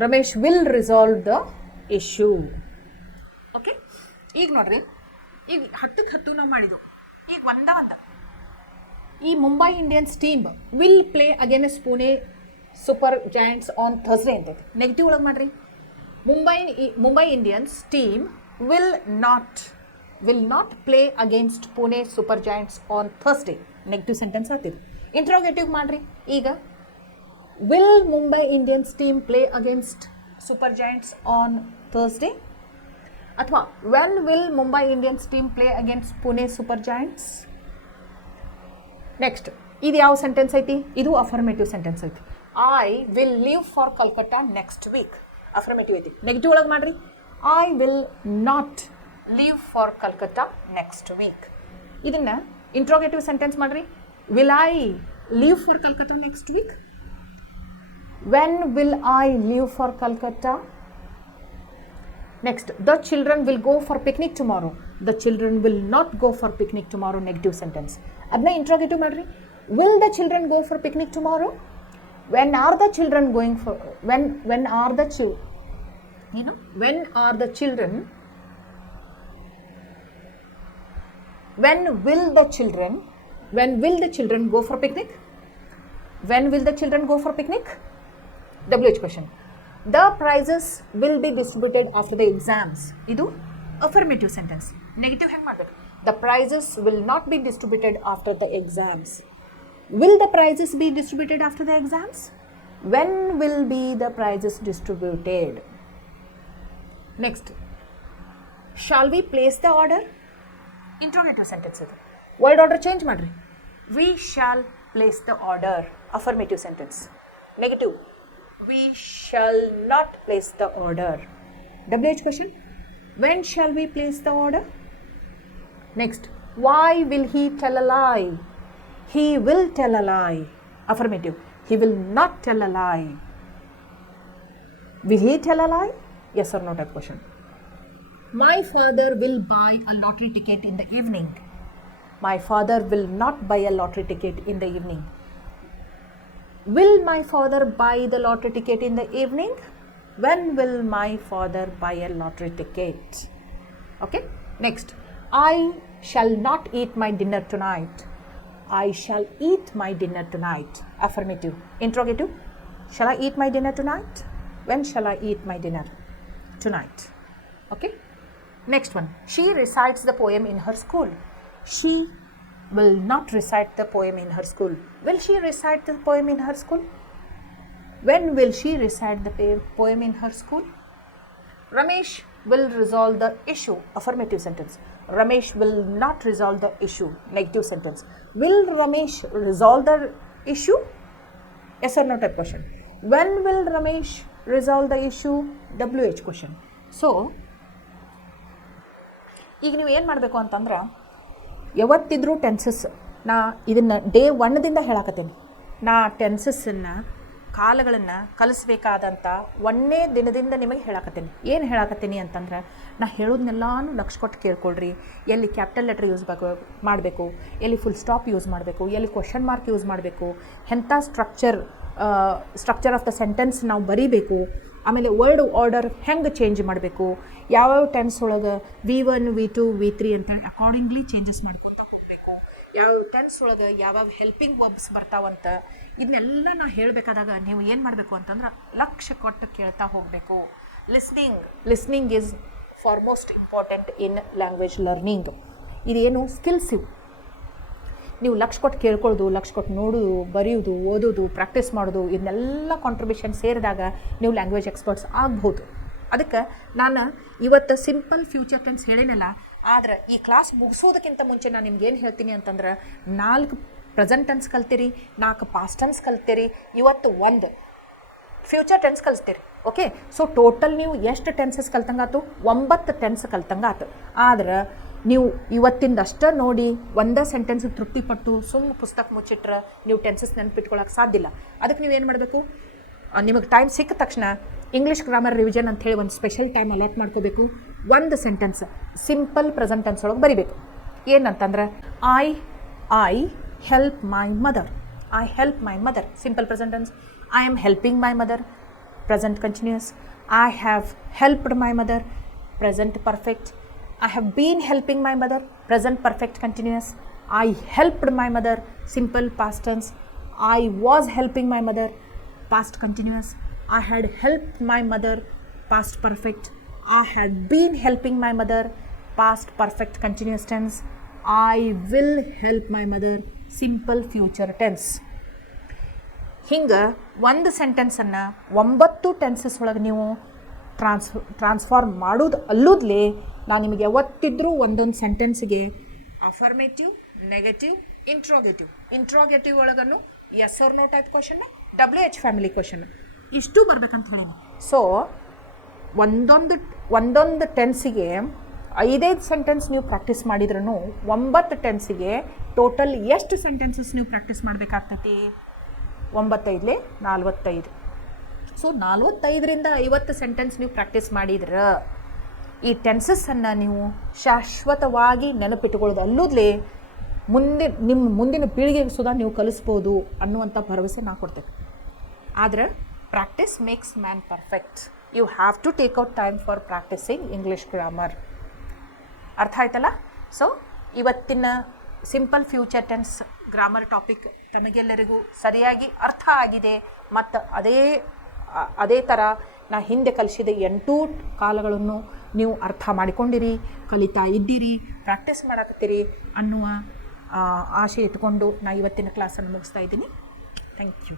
Ramesh will resolve the issue. Okay, ಈಗ ನೋಡ್ರಿ, ಈಗ 10ಕ್ಕೆ 10 ನಾವು ಮಾಡಿದ್ವು. ಈಗ ಒಂದ ಈ Mumbai Indians team will play against Pune super giants on Thursday ಅಂತೈತಿ. ನೆಗೆಟಿವ್ ಒಳಗೆ ಮಾಡ್ರಿ, Mumbai Indians team will not play against Pune super giants on Thursday. Negative sentence ಆಗ್ತಿದೆ. ಇಂಟ್ರೋಗೇಟಿವ್ ಮಾಡ್ರಿ. ಈಗ will Mumbai Indians team play against Super Giants on Thursday? ಅಥವಾ when will Mumbai Indians team play against Pune Super Giants? Next, ಇದು ಯಾವ ಸೆಂಟೆನ್ಸ್ ಐತಿ? ಇದು ಅಫರ್ಮೇಟಿವ್ ಸೆಂಟೆನ್ಸ್ ಐತಿ. I will leave for Calcutta next weak. Affirmative ಐತಿ. ನೆಗೆಟಿವ್ ಒಳಗೆ ಮಾಡ್ರಿ. I will not leave for Calcutta next weak. ಇದನ್ನ ಇಂಟ್ರೋಗೇಟಿವ್ ಸೆಂಟೆನ್ಸ್ ಮಾಡ್ರಿ. Will I leave for Calcutta next weak? When will I leave for Calcutta? Next, the children will go for picnic tomorrow. The children will not go for picnic tomorrow. Negative sentence. ಅದನ್ನ ಇಂಟ್ರೋಗೇಟಿವ್ ಮಾಡ್ರಿ. Will the children go for picnic tomorrow? When are the children going for when are the when will the children go for picnic? When will the children go for picnic? WH question. The prizes will be distributed after the exams. Idu affirmative sentence. Negative hang ಮಾಡಬೇಕು. The prizes will not be distributed after the exams. Will the prizes be distributed after the exams? When will be the prizes distributed? Next, shall we place the order? Interrogative sentence ಇದು. Word order change ಮಾಡ್ರಿ. We shall place the order. Affirmative sentence. Negative, we shall not place the order. WH question. When shall we place the order? Next, why will he tell a lie? He will tell a lie. Affirmative, he will not tell a lie. Will he tell a lie? Yes or no type question. My father will buy a lottery ticket in the evening. My father will not buy a lottery ticket in the evening. Will my father buy the lottery ticket in the evening? When will my father buy a lottery ticket? Okay. Next, I shall not eat my dinner tonight. I shall eat my dinner tonight. Affirmative. Interrogative. Shall I eat my dinner tonight? When shall I eat my dinner? Tonight. Okay. Next one. She recites the poem in her school. She will not recite the poem in her school. Will she recite the poem in her school? When will she recite the poem in her school? Ramesh will resolve the issue. Affirmative sentence. Ramesh will not resolve the issue. Negative sentence. Will Ramesh resolve the issue? Yes or no type question. When will Ramesh resolve the issue? WH question. So, ಈಗ ನೀವು ಏನು ಮಾಡಬೇಕು ಅಂತಂದ್ರೆ, ಯಾವತ್ತಿದ್ರೂ ಟೆನ್ಸಸ್, ನಾ ಇದನ್ನು ಡೇ 1ದಿಂದ ಹೇಳಕತ್ತೀನಿ. ನಾ ಟೆನ್ಸಸ್ಸನ್ನು, ಕಾಲಗಳನ್ನು ಕಲಿಸ್ಬೇಕಾದಂಥ 1ನೇ ದಿನದಿಂದ ನಿಮಗೆ ಹೇಳಕತ್ತೀನಿ. ಏನು ಹೇಳಕತ್ತೀನಿ ಅಂತಂದ್ರೆ, ನಾ ಹೇಳೋದನ್ನೆಲ್ಲಾನು ಲಕ್ಷ ಕೊಟ್ಟು ಕೇಳ್ಕೊಳ್ರಿ. ಎಲ್ಲಿ ಕ್ಯಾಪಿಟಲ್ ಲೆಟರ್ ಯೂಸ್ ಮಾಡಬೇಕು, ಎಲ್ಲಿ ಫುಲ್ ಸ್ಟಾಪ್ ಯೂಸ್ ಮಾಡಬೇಕು, ಎಲ್ಲಿ ಕ್ವಶನ್ ಮಾರ್ಕ್ ಯೂಸ್ ಮಾಡಬೇಕು, ಎಂಥ ಸ್ಟ್ರಕ್ಚರ್ ಆಫ್ ದ ಸೆಂಟೆನ್ಸ್ ನಾವು ಬರೀಬೇಕು, ಆಮೇಲೆ ವರ್ಡ್ ಆರ್ಡರ್ ಹೆಂಗೆ ಚೇಂಜ್ ಮಾಡಬೇಕು, ಯಾವ್ಯಾವ ಟೆನ್ಸ್ ಒಳಗೆ V1, V2, V3 ಅಂತ ಅಕಾರ್ಡಿಂಗ್ಲಿ ಚೇಂಜಸ್ ಮಾಡ್ಕೊತಾ ಹೋಗಬೇಕು, ಯಾವ ಟೆನ್ಸ್ ಒಳಗೆ ಯಾವ್ಯಾವ ಹೆಲ್ಪಿಂಗ್ ವರ್ಬ್ಸ್ ಬರ್ತಾವಂತ, ಇದನ್ನೆಲ್ಲ ನಾ ಹೇಳಬೇಕಾದಾಗ ನೀವು ಏನು ಮಾಡಬೇಕು ಅಂತಂದ್ರೆ ಲಕ್ಷ ಕೊಟ್ಟು ಕೇಳ್ತಾ ಹೋಗಬೇಕು. Listening is foremost important in language learning. ಇದೇನು ಸ್ಕಿಲ್ಸ್ ಇವು. ನೀವು ಲಕ್ಷ ಕೊಟ್ಟು ಕೇಳ್ಕೊಳ್ಳೋದು, ಲಕ್ಷ ಕೊಟ್ಟು ನೋಡೋದು, ಬರೆಯೋದು, ಓದೋದು, ಪ್ರಾಕ್ಟೀಸ್ ಮಾಡೋದು, ಇದನ್ನೆಲ್ಲ ಕಾಂಟ್ರಿಬ್ಯೂಷನ್ ಸೇರಿದಾಗ ನೀವು ಲ್ಯಾಂಗ್ವೇಜ್ ಎಕ್ಸ್ಪರ್ಟ್ಸ್ ಆಗ್ಬೋದು. ಅದಕ್ಕೆ ನಾನು ಇವತ್ತು ಸಿಂಪಲ್ ಫ್ಯೂಚರ್ ಟೆನ್ಸ್ ಹೇಳಿನಲ್ಲ, ಆದರೆ ಈ ಕ್ಲಾಸ್ ಮುಗಿಸೋದಕ್ಕಿಂತ ಮುಂಚೆ ನಾನು ನಿಮ್ಗೆ ಏನು ಹೇಳ್ತೀನಿ ಅಂತಂದ್ರೆ, 4 ಪ್ರೆಸೆಂಟ್ ಟೆನ್ಸ್ ಕಲ್ತೀರಿ, 4 ಪಾಸ್ಟ್ ಟೆನ್ಸ್ ಕಲ್ತೀರಿ, ಇವತ್ತು 1 ಫ್ಯೂಚರ್ ಟೆನ್ಸ್ ಕಲಿಸ್ತೀರಿ. ಓಕೆ. ಸೊ ಟೋಟಲ್ ನೀವು ಎಷ್ಟು ಟೆನ್ಸಸ್ ಕಲ್ತಂಗಾತು? 9 ಟೆನ್ಸ್ ಕಲ್ತಂಗಾತು. ಆದ್ರೆ ನೀವು ಇವತ್ತಿಂದಷ್ಟೇ ನೋಡಿ ಒಂದೇ ಸೆಂಟೆನ್ಸಿಗೆ ತೃಪ್ತಿಪಟ್ಟು ಸುಮ್ಮನೆ ಪುಸ್ತಕ ಮುಚ್ಚಿಟ್ರೆ ನೀವು ಟೆನ್ಸಸ್ ನೆನಪಿಟ್ಕೊಳ್ಳೋಕೆ ಸಾಧ್ಯ ಇಲ್ಲ. ಅದಕ್ಕೆ ನೀವೇನು ಮಾಡಬೇಕು, ನಿಮಗೆ ಟೈಮ್ ಸಿಕ್ಕ ತಕ್ಷಣ ಇಂಗ್ಲೀಷ್ ಗ್ರಾಮರ್ ರಿವಿಷನ್ ಅಂಥೇಳಿ ಒಂದು ಸ್ಪೆಷಲ್ ಟೈಮ್ ಅಲಾಟ್ ಮಾಡ್ಕೋಬೇಕು. 1 ಸೆಂಟೆನ್ಸ್ ಸಿಂಪಲ್ ಪ್ರೆಸೆಂಟ್ ಟೆನ್ಸ್ ಒಳಗೆ ಬರಿಬೇಕು. ಏನಂತಂದ್ರೆ, I help my mother. I help my mother. Simple present tense. I am helping my mother. Present continuous. I have helped my mother. Present perfect. I have been helping my mother. Present perfect continuous. I helped my mother. Simple past tense. I was helping my mother. Past continuous. I had helped my mother. Past perfect. I had been helping my mother. Past perfect continuous tense. I will help my mother. Simple future tense. ಹಿಂಗೆ ಒಂದು ಸೆಂಟೆನ್ಸನ್ನು 9 ಟೆನ್ಸಸ್ ಒಳಗೆ ನೀವು ಟ್ರಾನ್ಸ್ಫಾರ್ಮ್ ಮಾಡೋದು ಅಲ್ಲೂದ್ಲೇ ನಾನು ನಿಮಗೆ ಯಾವತ್ತಿದ್ರೂ ಒಂದೊಂದು ಸೆಂಟೆನ್ಸ್ಗೆ ಅಫರ್ಮೇಟಿವ್, ನೆಗೆಟಿವ್, ಇಂಟ್ರೋಗೇಟಿವ್ ಒಳಗನ್ನು ಎಸ್ ಆರ್ ನೋ ಟೈಪ್ ಕ್ವಶನ್ನ WH ಫ್ಯಾಮಿಲಿ ಕ್ವಶನ್ ಇಷ್ಟು ಬರ್ಬೇಕಂತ ಹೇಳೀನಿ. ಸೊ ಒಂದೊಂದು ಟೆನ್ಸಿಗೆ 5 ಸೆಂಟೆನ್ಸ್ ನೀವು ಪ್ರಾಕ್ಟೀಸ್ ಮಾಡಿದ್ರೂ 9 ಟೆನ್ಸಿಗೆ ಟೋಟಲ್ ಎಷ್ಟು ಸೆಂಟೆನ್ಸಸ್ ನೀವು ಪ್ರಾಕ್ಟೀಸ್ ಮಾಡಬೇಕಾಗ್ತೈತಿ? 9×5 45. ಸೊ 45ರಿಂದ 50 ಸೆಂಟೆನ್ಸ್ ನೀವು ಪ್ರಾಕ್ಟೀಸ್ ಮಾಡಿದ್ರೆ ಈ ಟೆನ್ಸಸ್ಸನ್ನು ನೀವು ಶಾಶ್ವತವಾಗಿ ನೆನಪಿಟ್ಟುಕೊಳ್ಳೋದು ಅಲ್ಲೂದ್ಲೇ ಮುಂದಿನ ಪೀಳಿಗೆಗೆ ಸುಧಾ ನೀವು ಕಲಿಸ್ಬೋದು ಅನ್ನುವಂಥ ಭರವಸೆ ನಾ ಕೊಡ್ತೇನೆ. ಆದರೆ practice makes man perfect. You have to take out time for practising English grammar. ಅರ್ಥ ಆಯ್ತಲ್ಲ? ಸೊ ಇವತ್ತಿನ simple future tense grammar topic ತಮಗೆಲ್ಲರಿಗೂ ಸರಿಯಾಗಿ ಅರ್ಥ ಆಗಿದೆ. ಮತ್ತು ಅದೇ ಥರ ನಾ ಹಿಂದೆ ಕಲಿಸಿದ 8 ಕಾಲಗಳನ್ನು ನೀವು ಅರ್ಥ ಮಾಡಿಕೊಂಡಿರಿ, ಕಲಿತಾ ಇದ್ದೀರಿ, ಪ್ರಾಕ್ಟೀಸ್ ಮಾಡಕತ್ತೀರಿ ಅನ್ನುವ ಆಸೆ ಇಟ್ಕೊಂಡು ನಾ ಇವತ್ತಿನ ಕ್ಲಾಸನ್ನು ಮುಗಿಸ್ತಾ ಇದ್ದೀನಿ. Thank you.